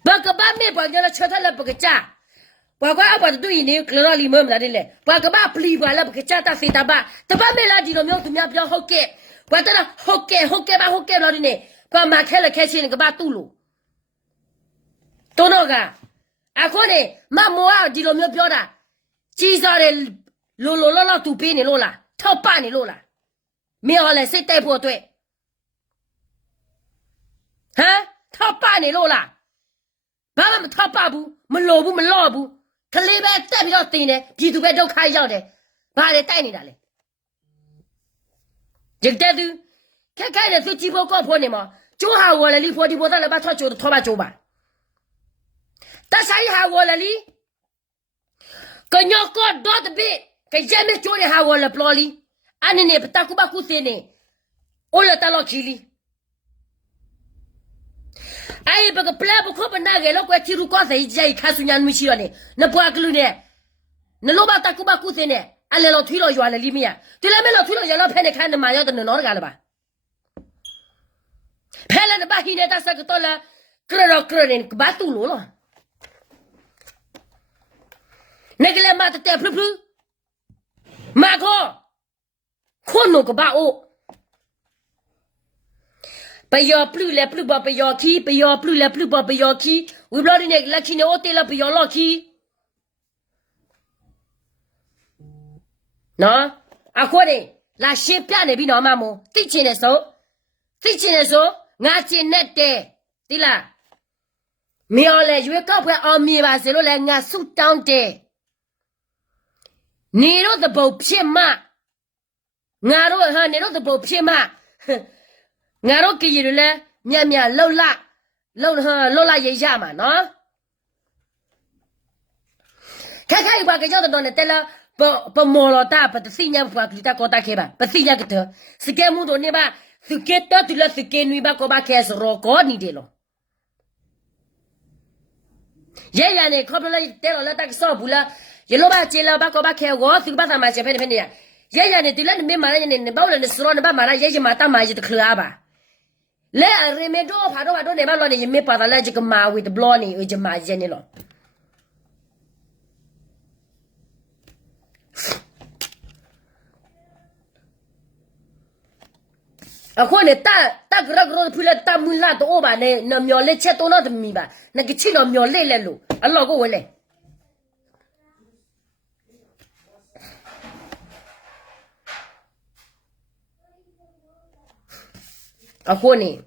不个把面包叫了吃他了不个家，包括把的对呢，搁那里面那里嘞，包个把不离吧了不个家打谁打吧，他把没来地了，苗子苗比较好改，包得了好改了的呢，把马开了开起那个把堵路，懂那个？可能马毛啊地了苗标的，介绍的老都别你路了，他把你路了，没有来谁带破队？他把你路了。爸爸们他爸不，没老不，他礼拜带不了对呢，地图牌都开一样的，把来带你的嘞。这个带头，看的最鸡巴搞破的嘛，就下我了，你破的破，咱来把他揪的拖把揪吧。但下一下我了哩，个鸟搞多的呗，个前面揪的下我了不哩，俺呢不打古巴古些呢，我了打老气哩。哎，这个不来不可不那个，老怪提出刚才一看人家没去了呢，那不阿个路呢？那老板打古巴古些呢？俺来老推了远了里面，对了没老推了远了，拍你看那马要的能拿干了吧？拍了那把现在打三个到了，个人个把堵路了，那个来马的带噗噗，马哥，可弄个把哦。不要不来不把不要去，不要不来不把不要去，为不了的那个去呢，我对了不要老去。喏，可能那先别那边那妈么，最近的时候，俺进那的，对了，苗来因为搞不了米吧，是来俺手当的，你若是不骗嘛，俺若你若是不骗嘛，哼。俺都给人嘞，面老拉一下嘛，喏。看一把个样子呢，带了不摸了大，不是新年不给他搞打开吧，不新年个头，是给木头呢吧，是给到对了，是给女吧，搞把开始了，搞你的了。爷爷呢，靠不了带了那个扫布了，一老把接了把搞把开，我是把他妈接拍的。爷爷呢，对了，你没买了你把我的死了，你把买了爷爷买大买就可啊吧。来，人们都怕都那边老的，没把他来这个马尾的不老呢，就马见你了。可能打个出来打木拉多吧，那苗来吃多那的米吧，那个吃了苗来了喽，老个回来。可能。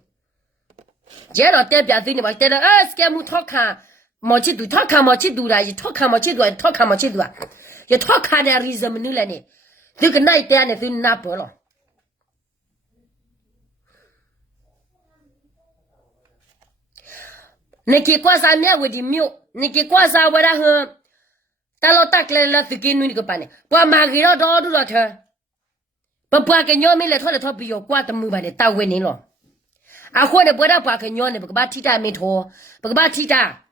这老代表对你嘛，带了是给木套看，毛去读，套看毛去读了，一套看毛去读，套看毛去读啊，一套看的是什么弄了呢？这个那一代呢，就拿不了。你给挂啥面我的苗，你给挂啥我的很，打老打来了是给你那个办的，不买给了多少钱？不给鸟没来，他不要挂的木板的打回你了。或者不让把个鸟呢，不把提打没拖，不把提打，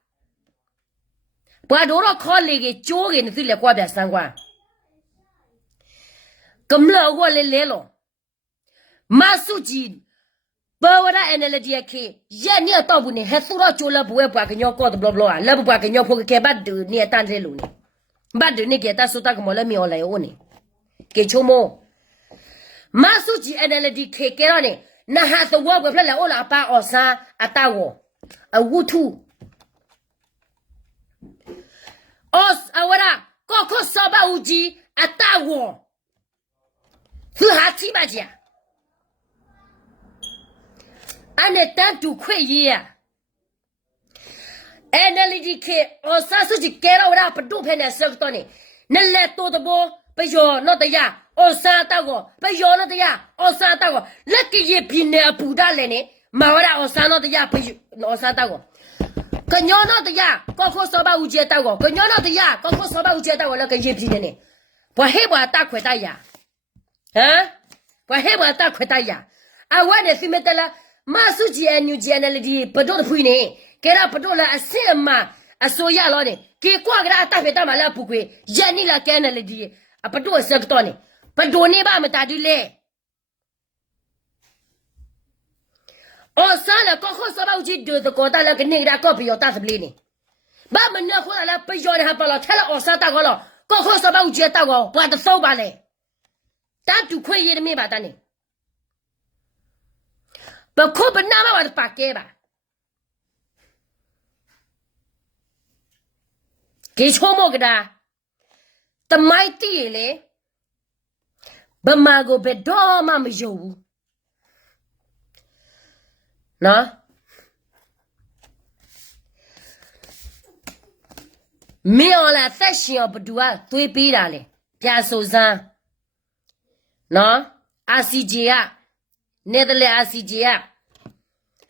bua doro khole ge joge ni tile kwa bia sangwa kamla wo le lo masuji bawara eneledia ke ye ni to bu ni he suro chola buwe bua ke nyoko de blo a la bua ke nyoko ke ba de ni tan le lu ni ba de ni ke ta so ta ko le mi o la yo ni ke chomo masuji eneledia ke ro ni na ha so wo bwe pla la o la pa o sa atawo a wutu os awara koko soba uji atawo fu ha ti ba ja ane tantu kwe ya enelidi ke o sasu ji kera ora padu phene sakto ne nelle to do bo pe yo no ta ya o sa ta go pe yo no ta ya o sa ta go lekki ye pine apu da le ne ma ora o sa no ta ya pe o sa ta go ka nyo no ta ya ko ko so ba u je ta go ka nyo no ta ya ko ko so ba u je ta go le ke ye pine ne bwa he bwa ta khwe ta ya ha bwa he bwa ta khwe ta ya a wa ne si metala masuji enu generality pado phui ne kera pado la asema asoya lo ne ke kwa gra ta fe ta ma la pu kwe yani la generality a pado sector ne pado ne ba ma ta du le o sala ko ko so ba uji do to ko ta la ke ne gra ko pi yo ta sble ne ba ma na ko la pe yo ne ha pa lo tha la o sa ta ko lo ko ko so ba uji ta ko bwa ta so ba le ta du khwe ye ne me ba ta ne ba ko ba na ma ba pa ke ba ke chomo gda ta mai ti le ba ma go be do ma ma yo wu na me on la fashion ba du a twe pi da le pya so san no ACJ a Netherlands ACJ a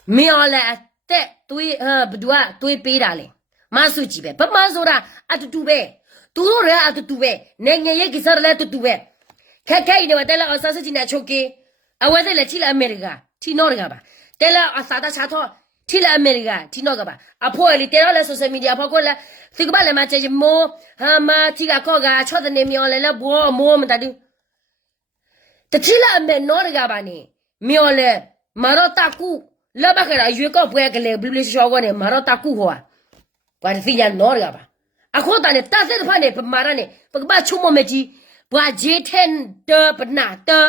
me on la te twe ba du a twe pi da le ma su ji be ba ma so da a tu be tu ro re a tu be ne nye ye ki sa le tu be kha kai ne wa te la o sa su ji na choke a wa de le chi la America ti no ga ba te la a sa da cha tho ti la America ti no ga ba a pho le te la social media pho ko la si ko ba le ma che mo ha ma ti ga ko ga cho de ne mi on le la bo mo ma ta du te ti la me no ga ba ni mi on le ma ro ta ku la ba ga yue ko bwe ga le bli sho ko ne ma ro ta ku ho a ba de fi ya no ga ba a ko ta ne ta se de pha ne pa ma ra ne pa ba chu mo me ji bwa je ten de pa na de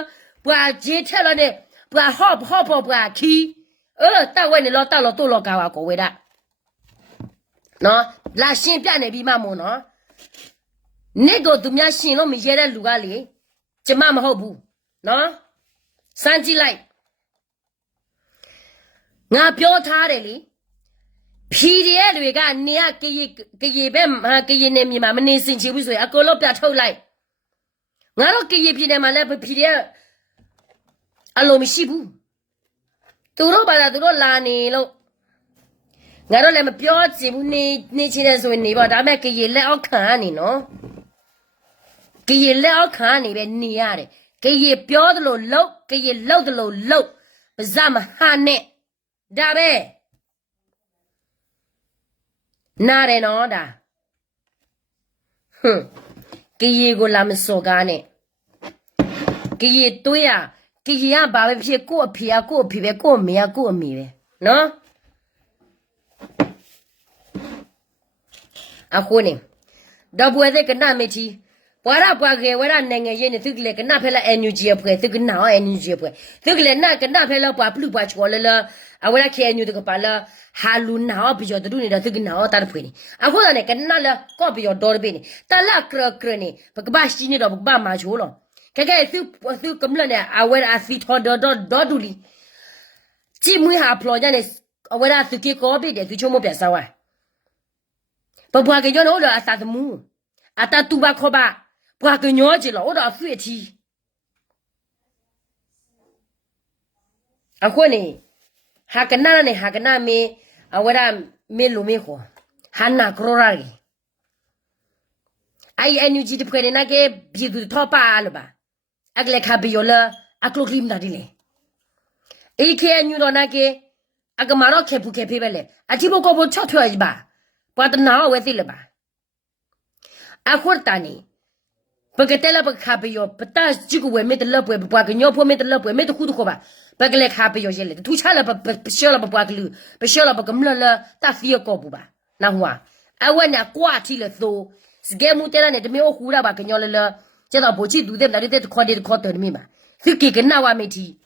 bwa je te la ne bwa hop bwa ki ta we ne lo ta lo to lo ga wa ko we da no la shin pya ne bi ma mo no ne go tu mya shin lo mi ye de lu ga le ji ma ma hot bu no san ji lai nga pyo tha de li PDF တွေကနေရကရေပဲကရေနေမြေမှာမနေစင်ချဘူးဆိုရင်အကုန်လုံးပြထုတ်လိုက်ငါတို့ကရေပြည်နယ်မှာလည်း PDF အလုံးမရှိဘူးသူတို့ဘာသာသူတို့လာနေလို့ငါတို့လည်းမပြောချင်ဘူးနေချင်တယ်ဆိုရင်နေပါဒါပေမဲ့ကရေလက်အောက်ခံနေနော်ကရေလက်အောက်ခံနေပဲနေရတယ်ကရေပြောသလိုလှုပ်ကရေလှုပ်သလိုလှုပ်ပါဇမဟာနဲ့ဒါပဲနားတယ်နော်ဒါကရေကိုလာမစော်ကားနဲ့ကရေတွေးရကရေကဘာပဲဖြစ်ကို့အဖေကကို့အဖေပဲကို့အမေကကို့အမေပဲနော်အခုနေတော့ဘွယ်တဲ့ကနမေတီဘွာရဘွာကေဝရနိုင်ငံရေးနေသူကလေကနဖဲလာ NUG ဖွဲ့သူကနာ NUG ဖွဲ့သူကလေနာကနဖဲလာဘွာပလူဘွာချော်လဲလာအဝရ KNU တကပါလာဟာလူနာပြီးတော့သူနေတာသူကနာတာဖွေနေအခုလည်းကနလာကော့ပြီးတော့တော်ပေးနေတလာကရနေဘကဘာရှိနေတော့ဘကဘာမာချိုးလောကဲသူကမလနဲ့အဝရအစီထော်တော်ဒူလီကြည့်မွေးဟာဖလော်ကြနေအဝရသူကေကောပြီးတယ်သူချုံမပြစားဝါဘဘွာကညောလို့အသာသမူအတာတူပါခေါ်ပါဘွာကညောကြည့်လို့တော့အဖွေတီအခုနေဟာကနာနဲ့ဟာကနာမေအဝရမေလိုမေခေါ်ဟာနာကရောရီအိုင် NUG တဖွဲ့နေကေဘီဒူထောပါလပါအကလေခါဘီယိုလာအကလုကလိမ်ဒါဒီလေ AKNU တော့နာကေအကမာတော့ခေဖူခေဖေးပဲလေအတိဘကိုဘချော့ထွေးပါပွာတနာဝဲသိလပါ阿霍达尼，不给带了不卡不要，不打几个外面的老婆不个尿婆面的老婆没得糊涂吧？不给来卡不要些来，吐茶了不小了不个路，不小了不咁了打飞要搞不吧？那话，阿我呢挂起了走，是给木带了呢，都没有糊了吧？个尿了，这到不去读的那里在考的没嘛？是给个那话没提，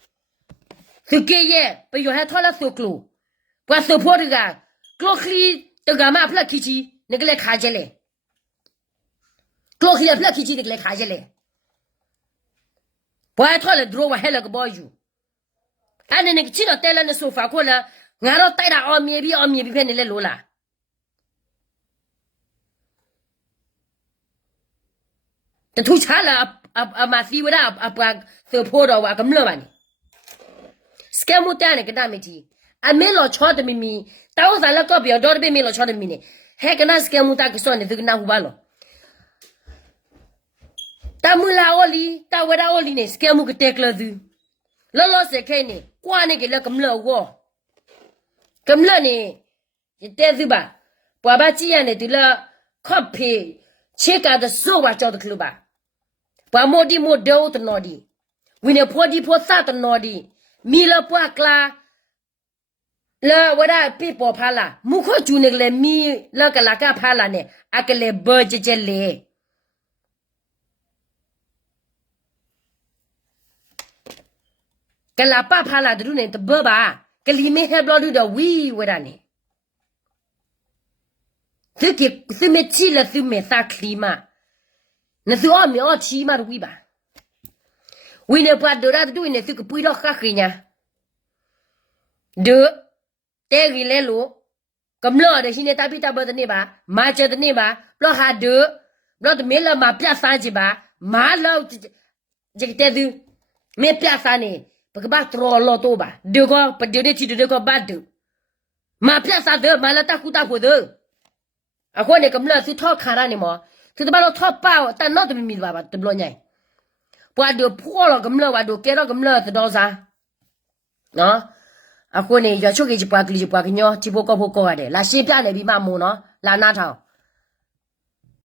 是给也不要还拖了手路，不手破的个，搞起这个嘛不来开起，那个来卡起来。搞起来不来开起那个来卡起来。不爱拖了多，我还了个包油。俺那个记得带了那手发过了，俺老带他熬面皮骗你来录了。这吐茶了马飞为了不手破的话，咁了吧你？scam 单那个大媒体，没老吵的秘密，到咱了搞不要到的没老吵的秘密，还跟那 scam 单个说呢，这个拿胡巴了。大木拉奥里，大为了奥里呢，scam 个带了子，老是看呢，挂那个了咁了我，咁了呢，带子吧，爸爸既然呢对了 copy， 切个的手啊找的去吧，把莫的莫刀的拿的，为了破的破啥的拿的，米了不克啦，了我的被包怕了，木可就那个了米了个那个怕了呢，阿个来包这来。个喇叭怕了的路呢，都不吧？个里面还不了的喂为啥呢？这个是没起了是没啥气嘛？那是二秒起嘛的喂吧？为了把多大的路呢？这个不要黑黑呢？的，带回来路，咁老的现在大比大包的那吧，马家的那吧，老哈的，老的没了马别三级吧，马老这个带子没别三呢。不个把多老多吧，这个不丢的提这个把丢，马片啥的，马了大呼的，啊，我那个么是套看了呢嘛，就是把那套包，但那都没米吧，对不呢？不就破了个么我就给了个么知道啥？啊，啊，我呢要求给就不给就不给鸟，就不搞的，那西边那边嘛木呢，拉哪头？